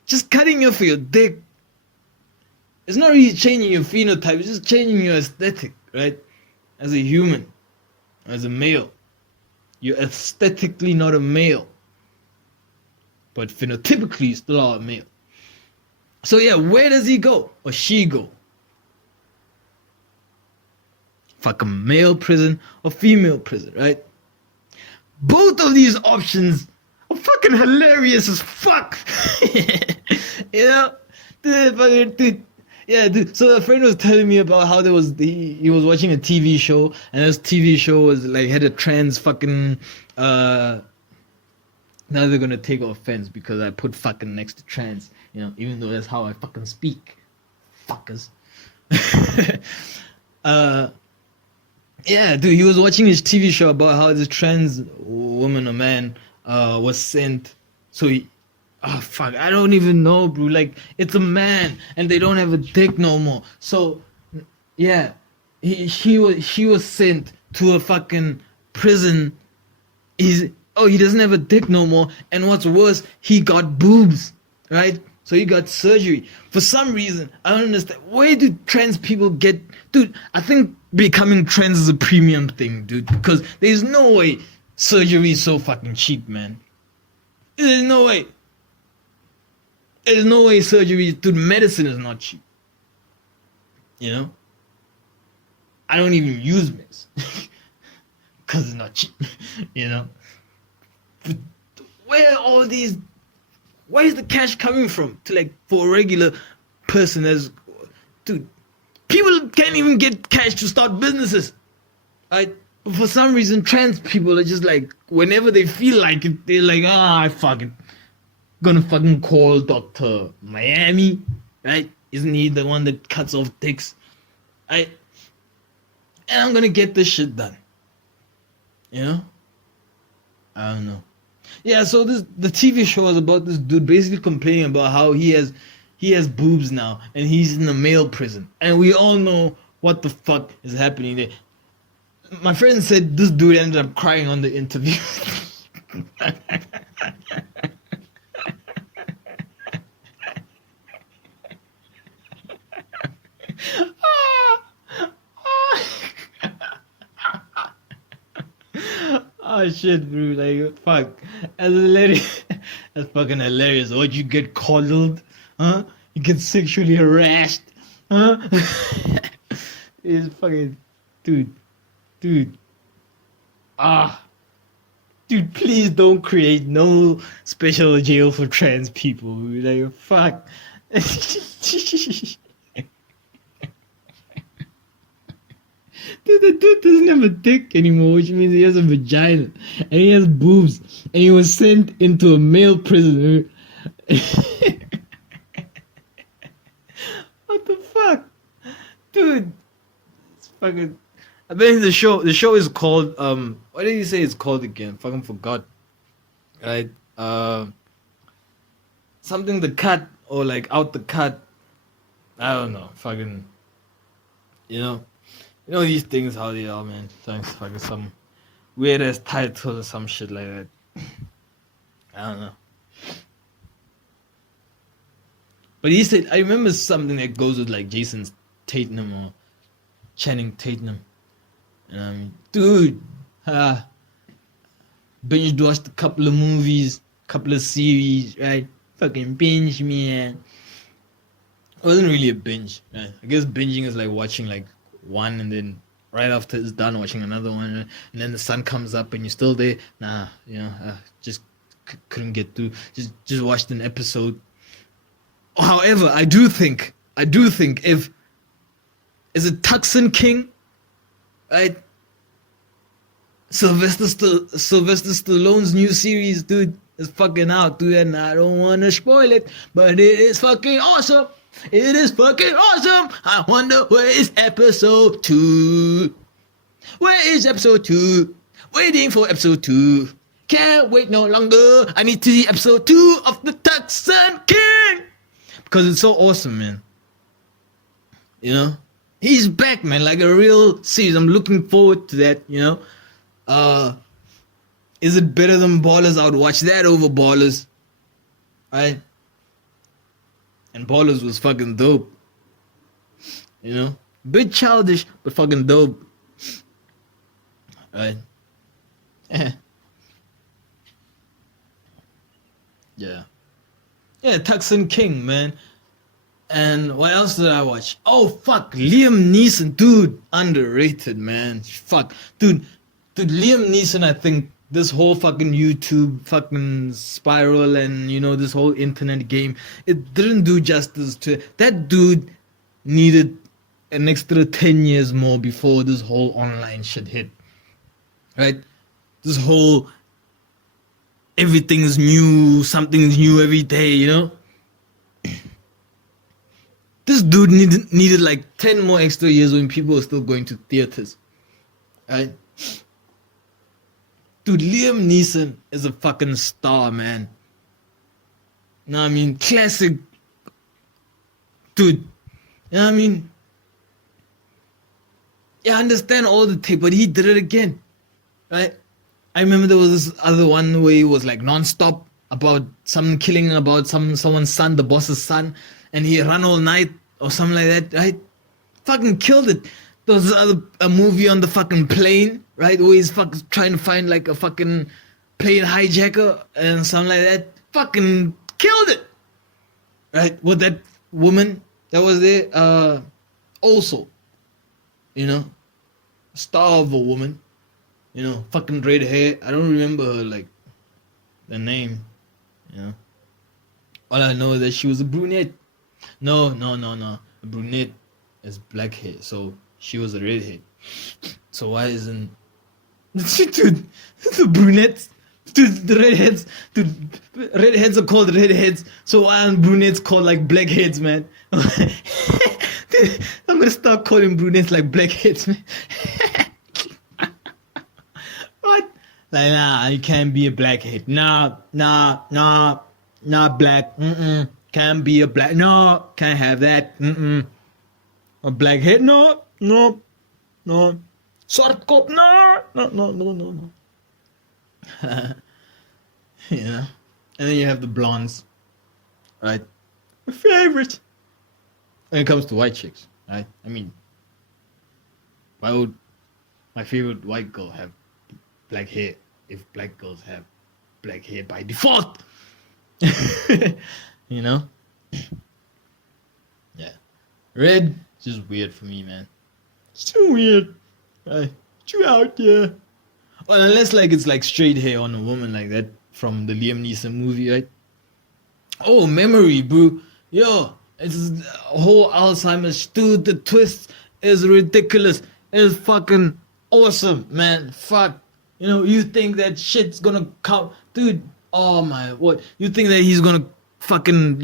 just cutting off your dick, it's not really changing your phenotype. It's just changing your aesthetic, right? As a human, as a male, you're aesthetically not a male, but phenotypically you still are a male. So yeah, where does he go or she go? Fucking male prison or female prison, right? Both of these options are fucking hilarious as fuck. Dude. Yeah, dude. So a friend was telling me about how he was watching a TV show, and this TV show was like had a trans fucking. Now they're gonna take offense because I put fucking next to trans, even though that's how I fucking speak, fuckers. Yeah, dude. He was watching this TV show about how this trans woman or man was sent. So he. Oh fuck, I don't even know, bro. Like, it's a man and they don't have a dick no more. So yeah, he was sent to a fucking prison. He doesn't have a dick no more, and what's worse, he got boobs, right? So he got surgery. For some reason, I don't understand. Where do trans people get, dude? I think becoming trans is a premium thing, dude, because there's no way surgery is so fucking cheap, man. There's no way. There's no way surgery, dude, medicine is not cheap. I don't even use medicine. Because it's not cheap. But where's the cash coming from? For a regular person dude, people can't even get cash to start businesses. Right? But for some reason, trans people are just like, whenever they feel like it, they're like, fuck it. Gonna fucking call Dr. Miami, right? Isn't he the one that cuts off dicks? And I'm gonna get this shit done. I don't know. Yeah, so the TV show is about this dude basically complaining about how he has boobs now and he's in a male prison. And we all know what the fuck is happening there. My friend said this dude ended up crying on the interview. Oh shit, bro! Like, fuck. That's hilarious. That's fucking hilarious. What, you get coddled? Huh? You get sexually harassed? Huh? It's fucking, dude. Dude, please don't create no special jail for trans people. Like, fuck. Dude, the dude doesn't have a dick anymore, which means he has a vagina and he has boobs, and he was sent into a male prison. What the fuck, dude? It's fucking. I think the show is called what did you say it's called again? Fucking forgot. Right? Something the cut or like out the cut. I don't know. Fucking you know these things how they are, man. Thanks fucking some weird ass title or some shit like that. I don't know. But he said I remember something that goes with like Jason Tatum or Channing Tatum. Dude, binge watched a couple of movies, couple of series, right? Fucking binge, man. It wasn't really a binge, right? I guess binging is like watching like one and then right after it's done watching another one, right? And then the sun comes up and you're still there. Nah, just couldn't get through. Just watched an episode. However, I do think if is it Tucson King, right? Sylvester Stallone's new series, dude, is fucking out, dude, and I don't want to spoil it, but it is fucking awesome. It is fucking awesome. I wonder where is episode 2? Where is episode 2? Waiting for episode 2. Can't wait no longer. I need to see episode 2 of the Tucson King because it's so awesome, man. He's back, man, like a real series. I'm looking forward to that, Is it better than Ballers? I would watch that over Ballers. Right? And Ballers was fucking dope. Bit childish, but fucking dope. Right? Yeah. Yeah, Tucson King, man. And what else did I watch? Oh, fuck. Liam Neeson. Dude, underrated, man. Fuck. Dude, Liam Neeson, I think this whole fucking YouTube fucking spiral and, this whole internet game, it didn't do justice to it. That dude needed an extra 10 years more before this whole online shit hit. Right? This whole everything's new, something's new every day, This dude needed like 10 more extra years when people were still going to theaters. Right? Dude, Liam Neeson is a fucking star, man. Know what I mean? Classic. Dude. You know what I mean? Yeah, I understand all the tape, but he did it again. Right? I remember there was this other one where he was like non-stop about someone killing about someone's son, the boss's son, and he ran all night or something like that, right? Fucking killed it. There was a movie on the fucking plane, right? Where he's trying to find like a fucking plane hijacker and something like that. Fucking killed it. Right? With that woman that was there, also, star of a woman, fucking red hair. I don't remember her, like, the name, All I know is that she was a brunette. No. A brunette is black hair, so she was a redhead. So why isn't... Dude, the brunettes, dude, the redheads, dude, redheads are called redheads, so why aren't brunettes called like blackheads, man? Dude, I'm gonna start calling brunettes like blackheads, man. What? Like, nah, you can't be a blackhead. Nah, not black. Can't be a black. No, can't have that. A blackhead? No. Short coat? No. And then you have the blondes, right? My favorite. When it comes to white chicks, right? I mean, why would my favorite white girl have black hair if black girls have black hair by default? Yeah. Red is just weird for me, man. It's too weird. Right? Too out there. Well, unless like it's like straight hair on a woman like that from the Liam Neeson movie, right? Oh, Memory, bro. Yo, it's a whole Alzheimer's. Dude, the twist is ridiculous. It's fucking awesome, man. Fuck. You think that shit's gonna come. Dude, oh my, what? You think that he's gonna fucking,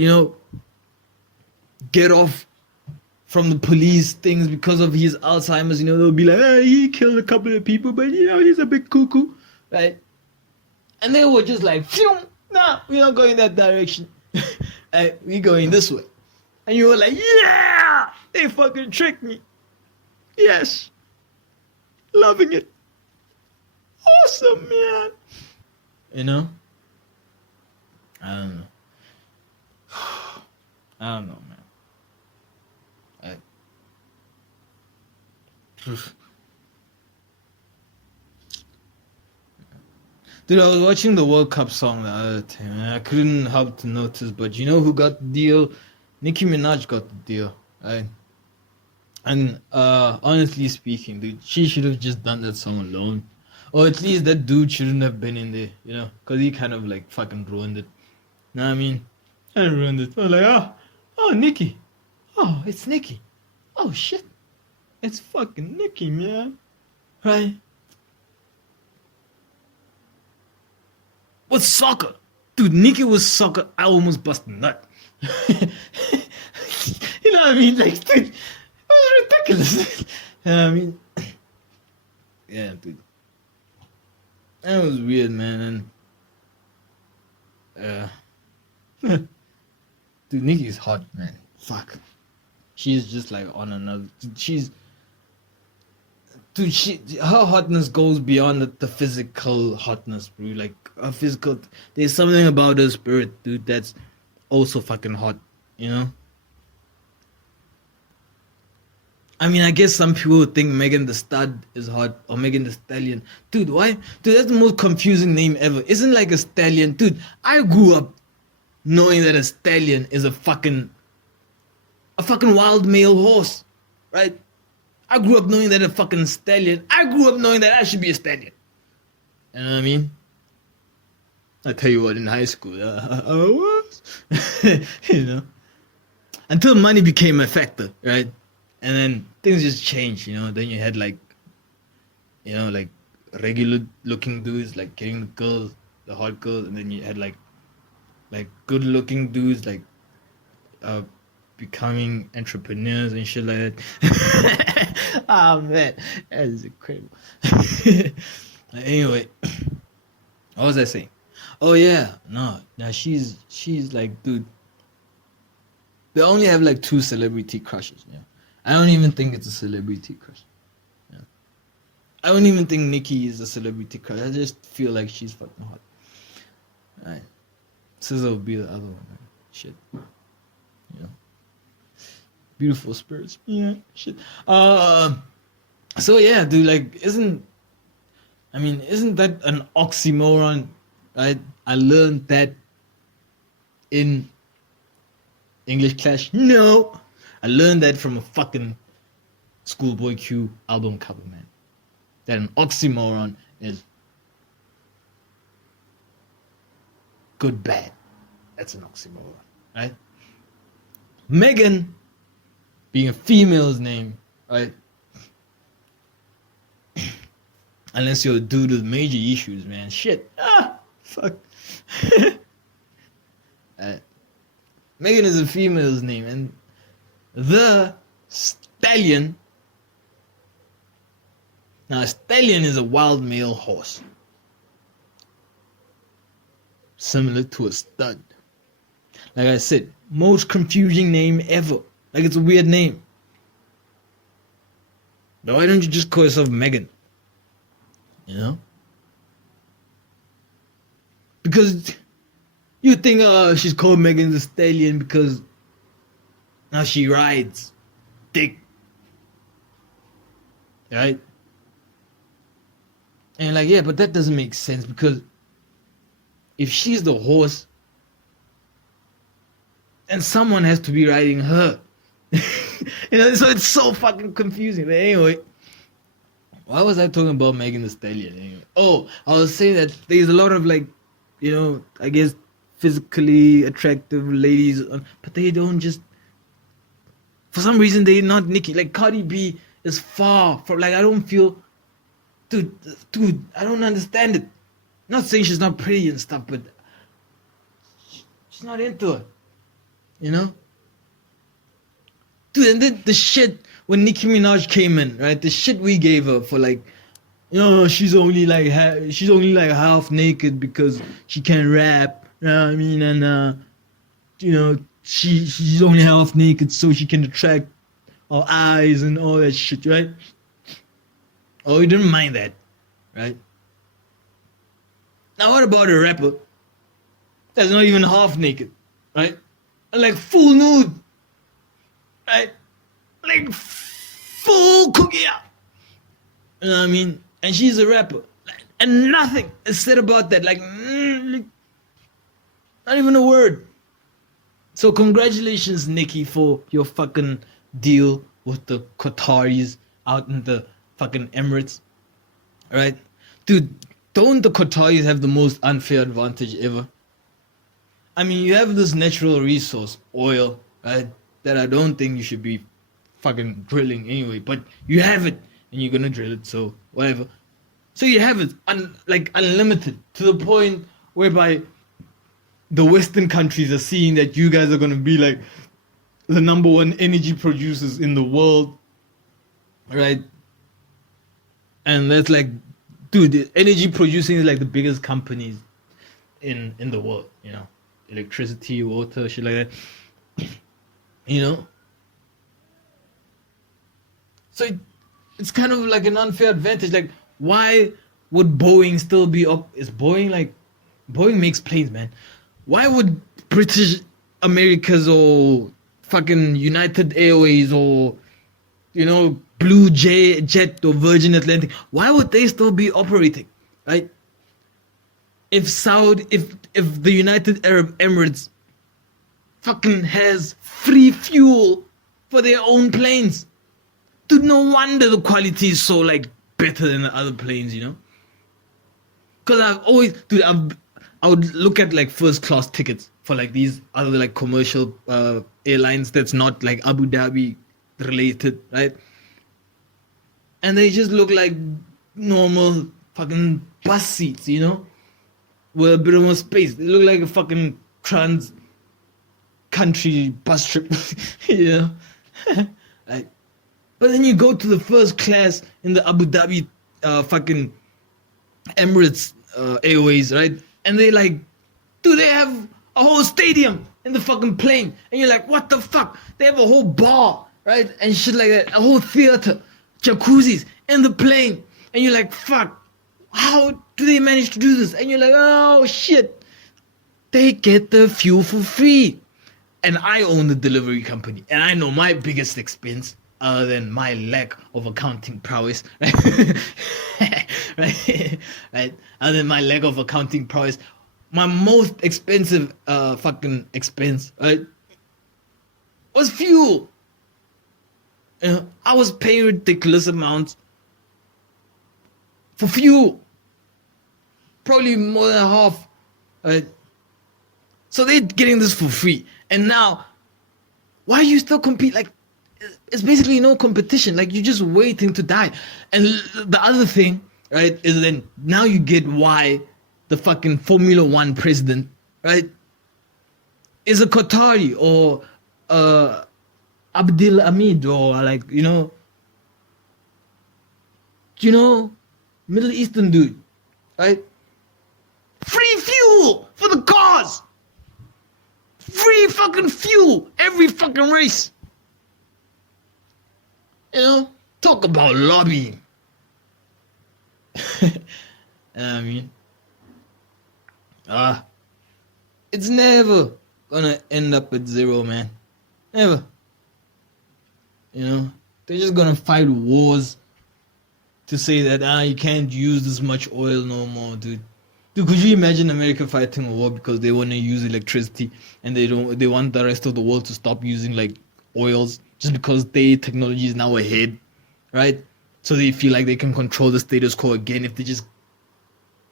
get off from the police things because of his Alzheimer's. You know, they'll be like, he killed a couple of people, but you know, he's a bit cuckoo, right? And they were just like, phew, nah, we're not going that direction. We're going this way. And you were like, yeah, they fucking tricked me. Yes. Loving it. Awesome, man. You know? I don't know. I don't know, man. Dude, I was watching the World Cup song the other time, and I couldn't help to notice, but you know who got the deal? Nicki Minaj got the deal, right? And honestly speaking, dude, she should have just done that song alone. Or at least that dude shouldn't have been in there, you know? Because he kind of like fucking ruined it. Know what I mean? I ruined it. I was like, oh, Nicki. Oh, it's Nicki. Oh, shit. It's fucking Nicki, man. Right? What's soccer? Dude, Nicki was soccer. I almost bust a nut. You know what I mean? Like, dude, it was ridiculous. You know what I mean? Yeah, dude. That was weird, man. And dude, Nicki's hot, man. Fuck. She's just like on another. Her hotness goes beyond the physical hotness, bro. Like her physical, there's something about her spirit, dude, that's also fucking hot, you know? I mean, I guess some people think Megan the Stud is hot, or Megan the Stallion. Dude, why? Dude, that's the most confusing name ever. Isn't like a stallion? Dude, I grew up knowing that a stallion is a fucking wild male horse, right? I grew up knowing that a fucking stallion. I grew up knowing that I should be a stallion. You know what I mean? I tell you what, in high school, I was, you know, until money became a factor, right? And then things just changed, you know. Then you had like, you know, like regular looking dudes, like getting the girls, the hot girls, and then you had like good looking dudes, like becoming entrepreneurs and shit like that. Oh man, that is incredible. Anyway, what was I saying? Oh yeah, no, she's like, dude. They only have like 2 celebrity crushes. Yeah, I don't even think it's a celebrity crush. Yeah, I don't even think Nicki is a celebrity crush. I just feel like she's fucking hot. Alright, SZA will be the other one. Man. Shit, you know. Beautiful spirits. Yeah, shit. So yeah, dude, like, isn't that an oxymoron? Right? I learned that in English class. No, I learned that from a fucking Schoolboy Q album cover, man. That an oxymoron is good, bad. That's an oxymoron, right? Megan being a female's name, right? Unless you're a dude with major issues, man. Shit. Fuck. Megan is a female's name, and the stallion. Now, a stallion is a wild male horse, similar to a stud. Like I said, most confusing name ever. Like, it's a weird name. But why don't you just call yourself Megan? You know? Because you think she's called Megan the Stallion because now she rides dick. Right? And like, yeah, but that doesn't make sense, because if she's the horse, then someone has to be riding her. You know, so it's so fucking confusing. But anyway, why was I talking about Megan the Stallion anyway? Oh, I was saying that there's a lot of, like, you know, I guess physically attractive ladies, but they don't just, for some reason, they're not Nicki. Like, Cardi B is far from, like, I don't feel, dude, I don't understand it. Not saying she's not pretty and stuff, but she's not into it, you know? Dude, and then the shit when Nicki Minaj came in, right? The shit we gave her for like, she's only like half naked because she can rap. You know what I mean? And she's only half naked so she can attract our eyes and all that shit, right? Oh, you didn't mind that, right? Now what about a rapper that's not even half naked, right? Like full nude, right? Like full cookie out. You know what I mean? And she's a rapper. And nothing is said about that. Like, not even a word. So congratulations, Nikki, for your fucking deal with the Qataris out in the fucking Emirates. Alright? Dude, don't the Qataris have the most unfair advantage ever? I mean, you have this natural resource, oil, right? That I don't think you should be fucking drilling anyway. But you have it, and you're gonna drill it, so whatever. So you have it, unlimited, to the point whereby the Western countries are seeing that you guys are gonna be like the number one energy producers in the world, right? And that's like, dude, energy producing is like the biggest companies in the world, electricity, water, shit like that, So it's kind of like an unfair advantage. Like, why would Boeing still be up? Is Boeing makes planes, man. Why would British Americas or fucking United Airways or Blue Jet or Virgin Atlantic, why would they still be operating, right? If the United Arab Emirates fucking has free fuel for their own planes, dude, no wonder the quality is so like better than the other planes, Because I would look at like first class tickets for like these other like commercial airlines that's not like Abu Dhabi related, right? And they just look like normal fucking bus seats, with a bit more space. They look like a fucking trans country bus trip, Like, but then you go to the first class in the Abu Dhabi fucking Emirates Airways, right? And they like, dude, they have a whole stadium in the fucking plane. And you're like, what the fuck? They have a whole bar, right? And shit like that. A whole theater. Jacuzzis in the plane. And you're like, fuck. How do they manage to do this? And you're like, oh shit. They get the fuel for free. And I own the delivery company. And I know my biggest expense, other than my lack of accounting prowess, right? Right? Other than my lack of accounting prowess, my most expensive fucking expense, right, was fuel. I was paying ridiculous amounts for fuel. Probably more than half, right? So they're getting this for free. And now, why you still compete? Like, it's basically no competition. Like, you're just waiting to die. And the other thing, right, is then now you get why the fucking Formula One president, right, is a Qatari or Abdul Hamid or like, Middle Eastern dude, right? Free fuel for the cars. Free fucking fuel every fucking race. Talk about lobbying. I mean, it's never gonna end up at zero, man. Never. They're just gonna fight wars to say that you can't use this much oil no more, dude. Dude, could you imagine America fighting a war because they want to use electricity and they want the rest of the world to stop using like oils just because their technology is now ahead, right? So they feel like they can control the status quo again if they just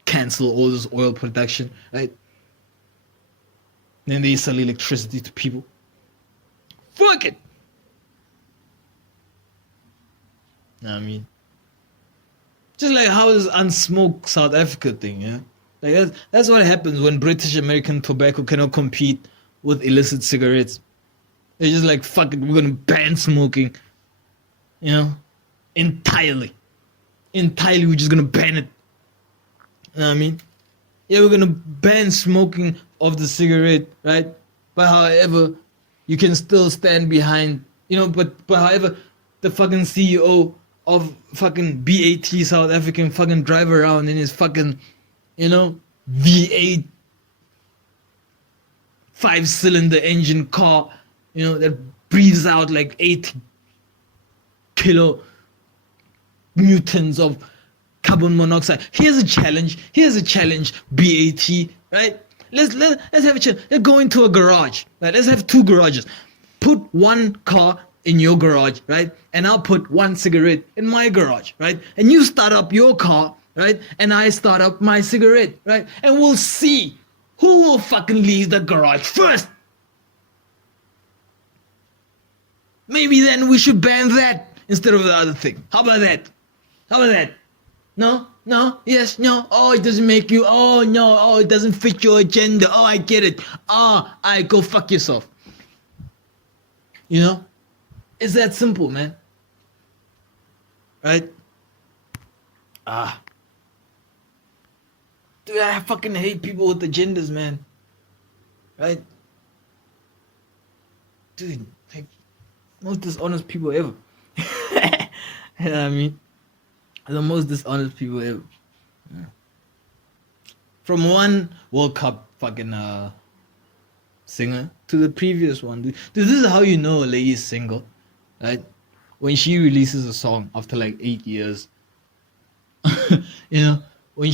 cancel all this oil production, right? Then they sell electricity to people. Fuck it! I mean, just like how this unsmoked South Africa thing, yeah? Like that's what happens when British American tobacco cannot compete with illicit cigarettes. They're just like, fuck it, we're gonna ban smoking, you know, entirely. Entirely, we're just gonna ban it. You know what I mean? Yeah, we're gonna ban smoking of the cigarette, right? But however, you can still stand behind, you know, but however, the fucking CEO of fucking BAT South African fucking drive around in his fucking, you know, V8 5-cylinder engine car, you know, that breathes out like 80 kilo newtons of carbon monoxide. Here's a challenge, BAT, right? Let's have a challenge. Let's go into a garage, right? Let's have 2 garages. Put one car in your garage, right? And I'll put 1 cigarette in my garage, right? And you start up your car, right? And I start up my cigarette, right? And we'll see who will fucking leave the garage first. Maybe then we should ban that instead of the other thing. How about that? No? Yes? No? Oh, it doesn't make you... Oh, no. Oh, it doesn't fit your agenda. Oh, I get it. Oh, I go fuck yourself. You know? It's that simple, man. Right? Dude, I fucking hate people with agendas, man. Right? Dude, like, most dishonest people ever. You know what I mean? The most dishonest people ever. Yeah. From one World Cup fucking singer to the previous one. Dude, this is how you know a lady is single, right? When she releases a song after like 8 years. You know, when a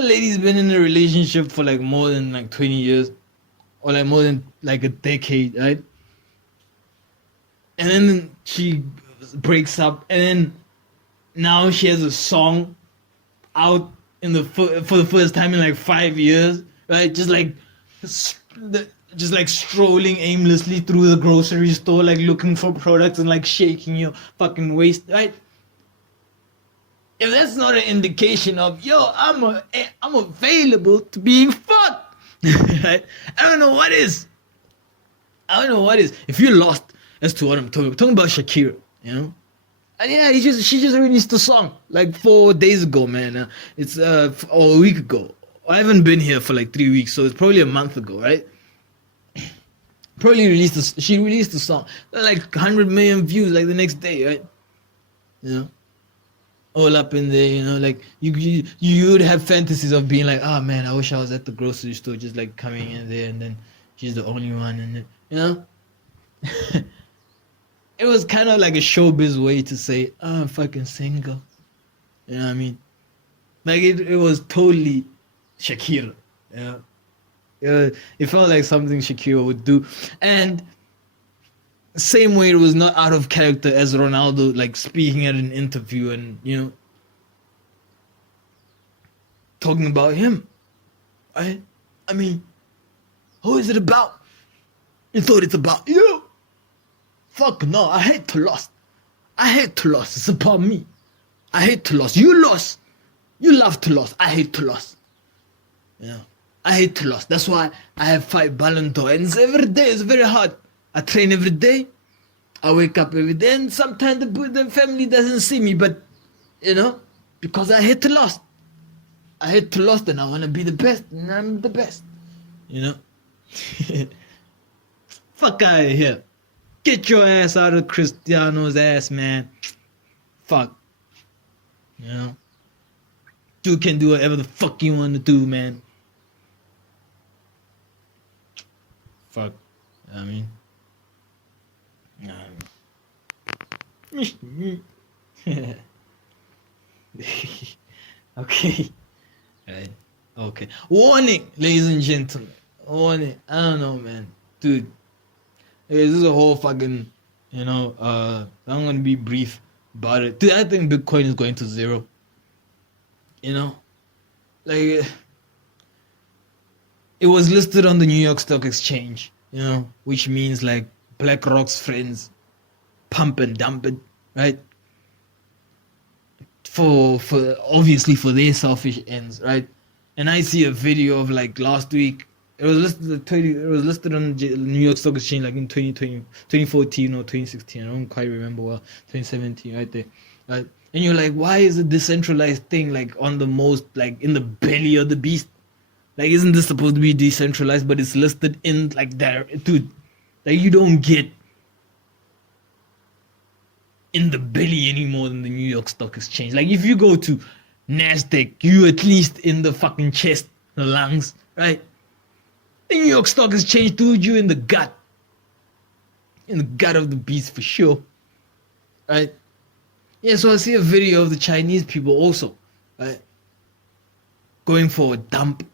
lady's been in a relationship for like more than like 20 years or like more than like a decade, right? And then she breaks up, and then now she has a song out for the first time in like 5 years, right? Just like strolling aimlessly through the grocery store, like looking for products and like shaking your fucking waist, right? If that's not an indication of, yo, I'm available to being fucked, right? I don't know what is. If you're lost as to what I'm talking about Shakira, you know? And yeah, she just released a song like 4 days ago, man. It's or a week ago. I haven't been here for like 3 weeks, so it's probably a month ago, right? She released a song, like 100 million views like the next day, right? You know, all up in there, you know, like you would have fantasies of being like, oh man, I wish I was at the grocery store, just like coming in there, and then she's the only one, and then, you know. It was kind of like a showbiz way to say, oh, I'm fucking single. You know what I mean? Like, it was totally Shakira. You know? It felt like something Shakira would do. And same way it was not out of character as Ronaldo, like, speaking at an interview and, you know, talking about him. Right? I mean, who is it about? You thought it's about you? Fuck no, I hate to lose. It's about me. I hate to lose. You lost. You love to lose. I hate to lose. Yeah. I hate to lose. That's why I have 5 Ballon d'Or. And every day it's very hard. I train every day. I wake up every day. And sometimes the family doesn't see me. But, you know, because I hate to lose. I hate to lose and I want to be the best. And I'm the best. You know? Fuck out of here. Get your ass out of Cristiano's ass, man. Fuck. You know? Dude can do whatever the fuck you want to do, man. Fuck. I mean. Okay. Right. Okay. Warning, ladies and gentlemen. Warning. I don't know, man. Dude. This is a whole fucking, you know, I'm gonna be brief about it. Dude, I think Bitcoin is going to zero. You know? Like, it was listed on the New York Stock Exchange, you know, which means like BlackRock's friends pump and dump it, right? For obviously for their selfish ends, right? And I see a video of like last week It was listed on New York Stock Exchange like in 2014 or 2016. I don't quite remember well. 2017, right there. Right? And you're like, why is a decentralized thing like on the most, like in the belly of the beast? Like, isn't this supposed to be decentralized? But it's listed in like there, dude. Like, you don't get in the belly any more than the New York Stock Exchange. Like, if you go to NASDAQ, you at least in the fucking chest, the lungs, right? The New York Stock Exchange, dude, you in the gut. In the gut of the beast for sure. Right? Yeah, so I see a video of the Chinese people also, right? Going for a dump.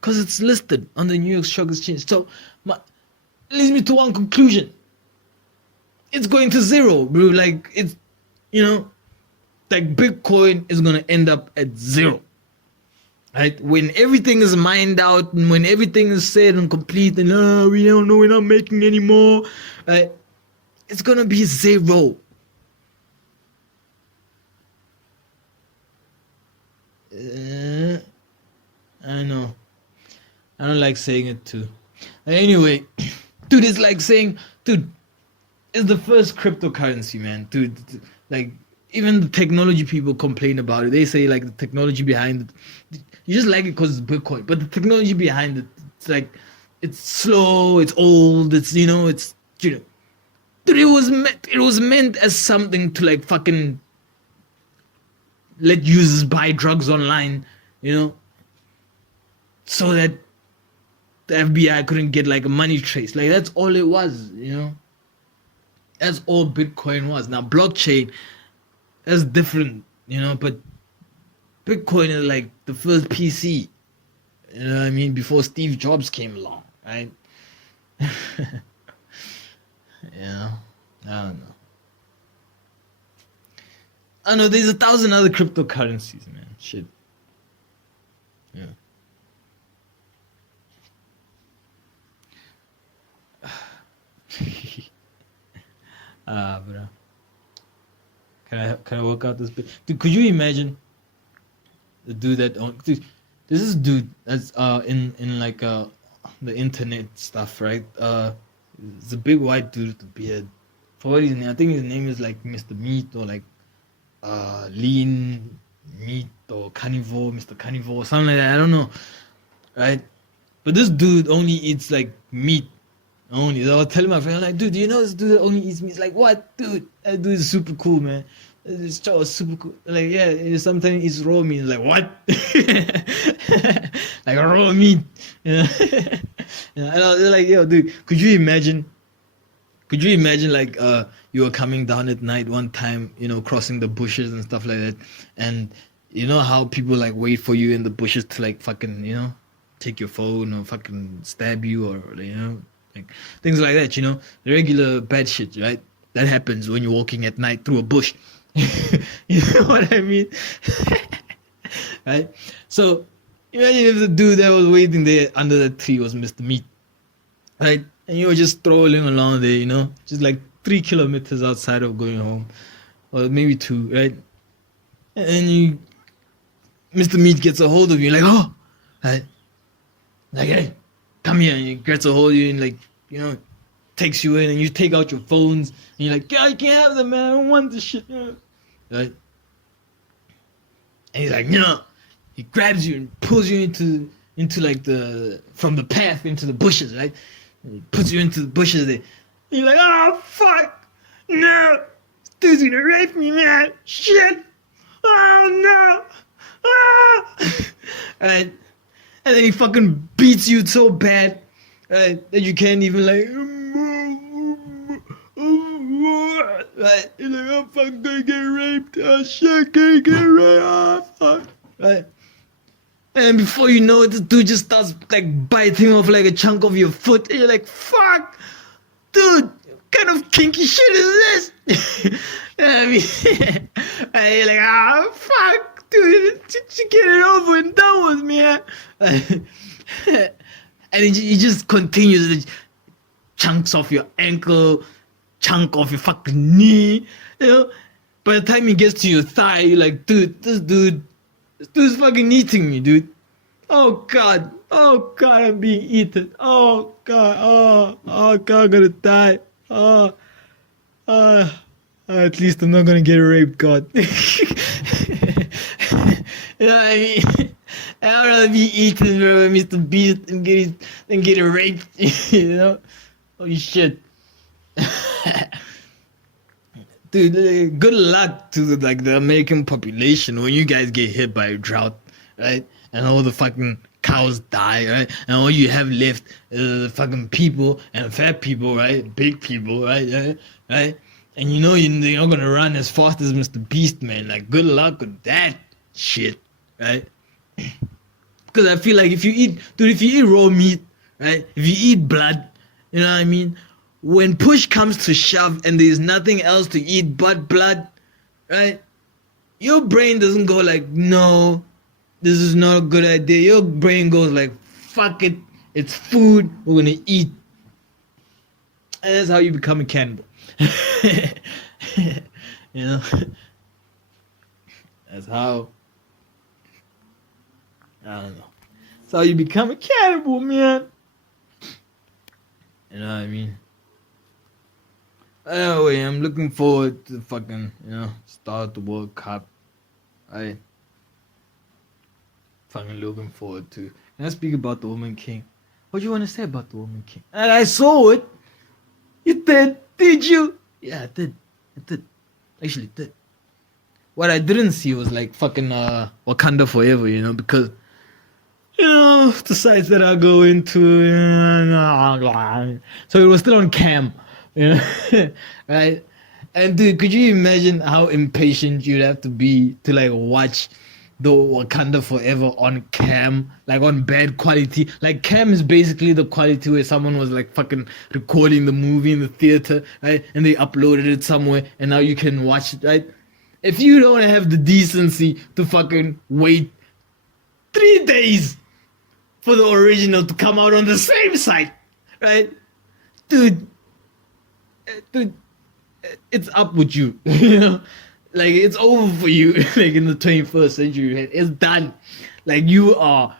Because it's listed on the New York Stock Exchange. So, leads me to one conclusion. It's going to zero, bro. Like, it's, you know, like Bitcoin is going to end up at zero. Right? When everything is mined out and when everything is said and complete and we don't know, we're not making any more, right? It's gonna be zero. I know. I don't like saying it too. Anyway, dude, it's like saying, dude, it's the first cryptocurrency, man. Dude, like, even the technology people complain about it. They say like the technology behind it, you just like it because it's Bitcoin, but the technology behind it, it's like, it's slow, it's old, it's, you know, it's, you know, dude, it was meant as something to like fucking let users buy drugs online, you know, so that the FBI couldn't get like a money trace. Like, that's all it was, you know. That's all Bitcoin was. Now blockchain, that's different, you know, but Bitcoin is like the first PC, you know what I mean, before Steve Jobs came along, right? You know, I don't know. I know there's 1,000 other cryptocurrencies, man. Shit. Yeah. Bro. Can I work out this bit? Dude, could you imagine the dude that dude, this is dude that's in like the internet stuff, right? It's a big white dude with a beard. For what his name? I think his name is like Mr. Meat or like Lean Meat or Carnivore, Mr. Carnivore or something like that. I don't know, right? But this dude only eats like meat. Only. So I was telling my friend, I'm like, dude, do you know this dude that only eats meat? He's like, what, dude? That dude is super cool, man. This show is super cool. Like, yeah, sometimes he eats raw meat. Like, what? Like raw meat. You know? And I was like, yo, dude, could you imagine like you were coming down at night one time, you know, crossing the bushes and stuff like that, and you know how people like wait for you in the bushes to like fucking, you know, take your phone or fucking stab you or, you know, like things like that, you know, the regular bad shit, right? That happens when you're walking at night through a bush. You know what I mean? Right? So imagine if the dude that was waiting there under the tree was Mr. Meat, right? And you were just strolling along there, you know, just like 3 kilometers outside of going home, or maybe 2, right? And then Mr. Meat gets a hold of you, like, oh, right? Like, hey, come here, and he gets a hold of you and like, you know, takes you in and you take out your phones and you're like, yeah, you can't have them, man, I don't want this shit, you know? Right? And he's like, no. He grabs you and pulls you into like from the path into the bushes, right? And he puts you into the bushes there. And you're like, oh, fuck, no, dude's gonna rape me, man, shit, oh, no, ah. Right? And then he fucking beats you so bad, right, that you can't even like, right? You're like, I'm fucking gonna get raped. Oh shit, gonna get raped. Oh fuck. Right? And before you know it, this dude just starts like biting off like a chunk of your foot. And you're like, fuck, dude, what kind of kinky shit is this? I mean, and you're like, ah, fuck, dude, just get it over and done with me, man. And he just continues, chunks off your ankle, chunk off your fucking knee, you know. By the time he gets to your thigh, you're like, dude, this dude's fucking eating me, dude. Oh god, Oh God, I'm being eaten. Oh God, oh God, I'm gonna die. Uh, at least I'm not gonna get raped, God. You know what I mean? I'd rather be eaten, bro, Mr. Beast, and get raped. You know? Holy shit. Dude, good luck to the American population when you guys get hit by a drought, right? And all the fucking cows die, right? And all you have left is the fucking people and fat people, right? Big people, right? Right? And you know you're not gonna run as fast as Mr. Beast, man. Like, good luck with that shit, right? Because I feel like if you eat raw meat, right? If you eat blood, you know what I mean? When push comes to shove and there's nothing else to eat but blood, right? Your brain doesn't go like, no, this is not a good idea. Your brain goes like, fuck it, it's food, we're gonna eat. And that's how you become a cannibal. You know? That's how, I don't know. That's how you become a cannibal, man. You know what I mean? Anyway, I'm looking forward to the fucking, start the World Cup. Fucking looking forward to. Can I speak about the Woman King? What do you want to say about the Woman King? And I saw it. You did you? Yeah, I did. Actually did. What I didn't see was like fucking Wakanda Forever, because the sites that I go into, so it was still on cam. Right? And dude, could you imagine how impatient you'd have to be to like watch the Wakanda Forever on cam, like on bad quality? Like, cam is basically the quality where someone was like fucking recording the movie in the theater, right? And they uploaded it somewhere and now you can watch it, right? If you don't have the decency to fucking wait 3 days for the original to come out on the same site, right? Dude, it's up with you, Like, it's over for you, like, in the 21st century, it's done. Like, you are,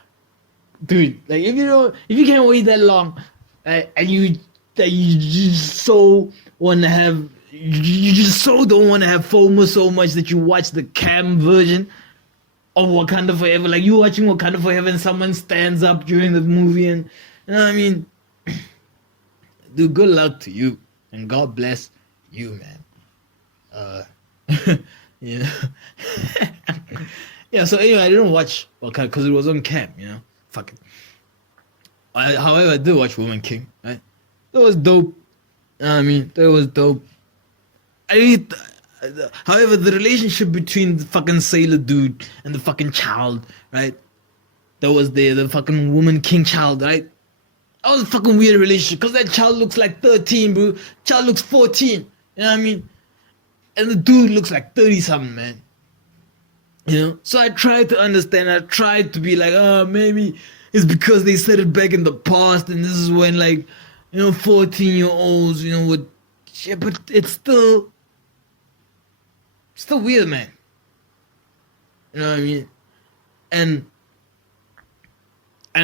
dude, like, if you can't wait that long, and you just so want to have, you just so don't want to have FOMO so much that you watch the cam version of Wakanda Forever. Like, you watching Wakanda Forever and someone stands up during the movie and, you know what I mean? Dude, good luck to you. And God bless you, man. Yeah, so anyway, I didn't watch Wakanda because it was on cam, Fuck it. However, I did watch Woman King, right? That was dope. That was dope. However, the relationship between the fucking sailor dude and the fucking child, right? That was there, the fucking Woman King child, right? That was a fucking weird relationship because that child looks like 13, bro. Child looks 14. You know what I mean? And the dude looks like 30-something, man. So I tried to understand. I tried to be like, maybe it's because they said it back in the past and this is when, like, 14-year-olds, would shit. But it's still weird, man. You know what I mean? And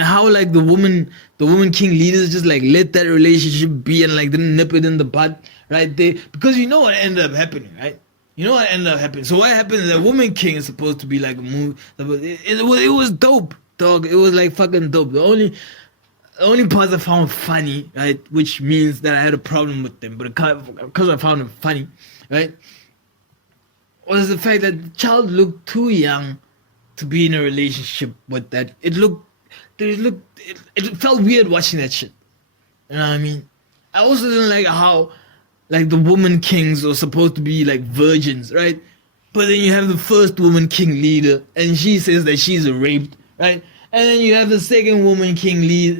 how, like, the woman king leaders just like let that relationship be and like didn't nip it in the bud right there, because you know what ended up happening, right? So what happened is that Woman King is supposed to be like a movie. It was dope, dog. It was like fucking dope. The only parts I found funny, right, which means that I had a problem with them, but because I found them funny, right, was the fact that the child looked too young to be in a relationship with that. It felt weird watching that shit. You know what I mean? I also didn't like how, like, the Woman Kings were supposed to be like virgins, right? But then you have the first Woman King leader, and she says that she's raped, right? And then you have the second Woman King head,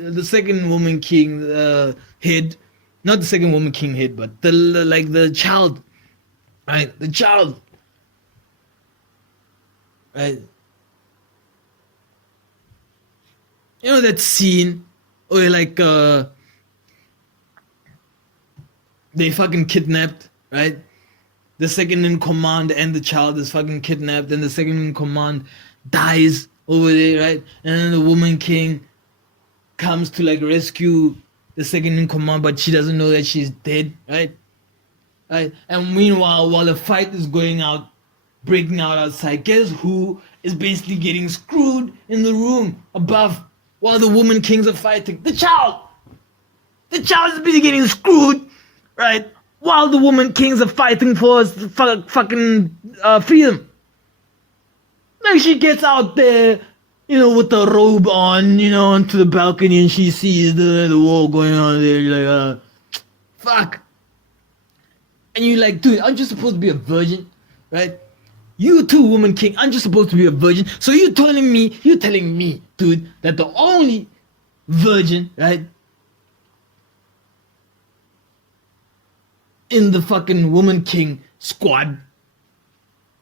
not the second Woman King head, but the child, right? The child, right? You know that scene where, like, they fucking kidnapped, right? The second in command and the child is fucking kidnapped, and the second in command dies over there, right? And then the Woman King comes to like rescue the second in command, but she doesn't know that she's dead, right? Right? And meanwhile, while the fight is breaking out outside, guess who is basically getting screwed in the room above while the woman kings are fighting? The child! The child is busy getting screwed, right? While the woman kings are fighting for his fucking freedom. Like she gets out there, with the robe on, onto the balcony, and she sees the war going on there. You're like, fuck. And you're like, dude, aren't you supposed to be a virgin, right? You too, woman king, aren't you supposed to be a virgin? So you're telling me, dude, that the only virgin, right, in the fucking woman king squad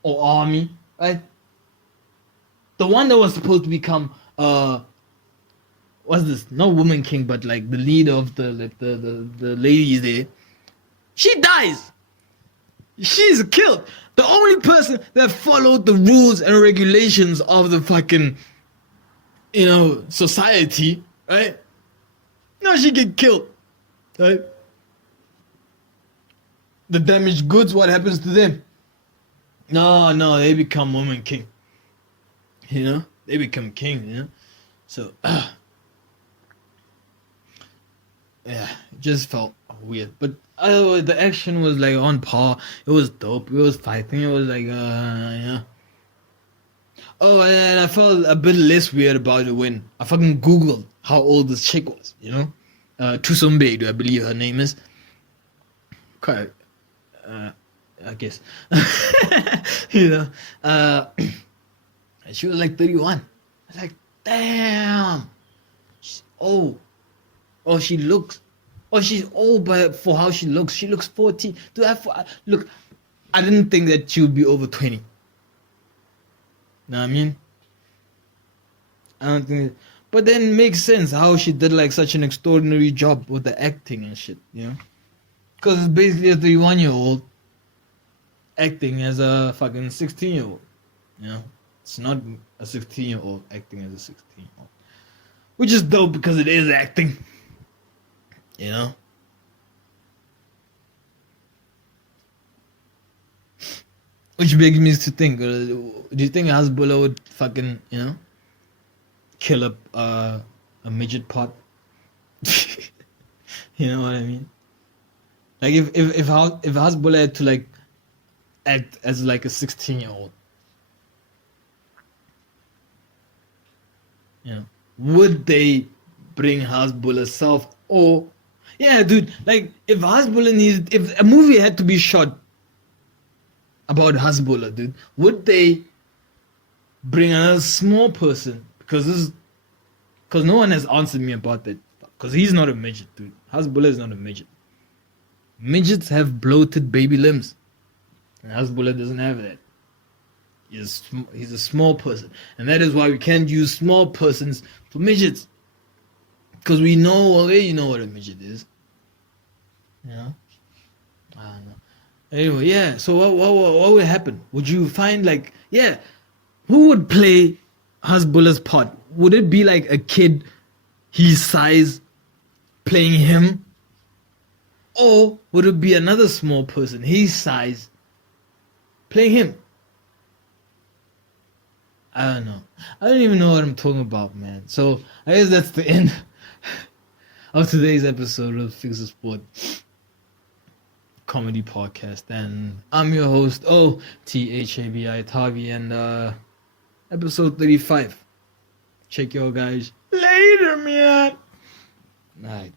or army, right? The one that was supposed to become what's this? Not woman king, but like the leader of the ladies there. She dies. She's killed. The only person that followed the rules and regulations of the fucking society, right? No, she get killed. Right? The damaged goods, what happens to them? No, they become woman king. They become king, So, yeah, it just felt weird. But the action was like on par. It was dope. It was fighting. It was like, yeah. Oh, and I felt a bit less weird about it when I fucking Googled how old this chick was, Tusumbe, I believe her name is. Quite, I guess. And she was like 31. I was like, damn. She's old. Oh, she looks. Oh, she's old, but for how she looks 40. Dude, look, I didn't think that she would be over 20. Know what I mean? I don't think. But then it makes sense how she did like such an extraordinary job with the acting and shit, Because it's basically a 31-year-old acting as a fucking 16-year-old, It's not a 16-year-old acting as a 16-year-old. Which is dope because it is acting. Which begs me to think, do you think Hasbulla would fucking, kill a midget pot? You know what I mean? Like if Hasbulla had to like act as like a 16-year-old, would they bring Hasbulla self? Or yeah, dude, like if a movie had to be shot about Hasbulla, dude, would they bring another small person? Because no one has answered me about that. Because he's not a midget, dude. Hasbulla is not a midget. Midgets have bloated baby limbs, and Hasbulla doesn't have that. He's a small person, and that is why we can't use small persons for midgets, because we already know what a midget is. I don't know. Anyway, yeah. So what would happen? Would you find who would play Hasbulla's part? Would it be like a kid his size playing him, or would it be another small person his size playing him? I don't know. I don't even know what I'm talking about, man. So I guess that's the end of today's episode of Fixasport comedy podcast, and I'm your host, Thabi Tavi, and episode 35. Check your guys later, man. All right.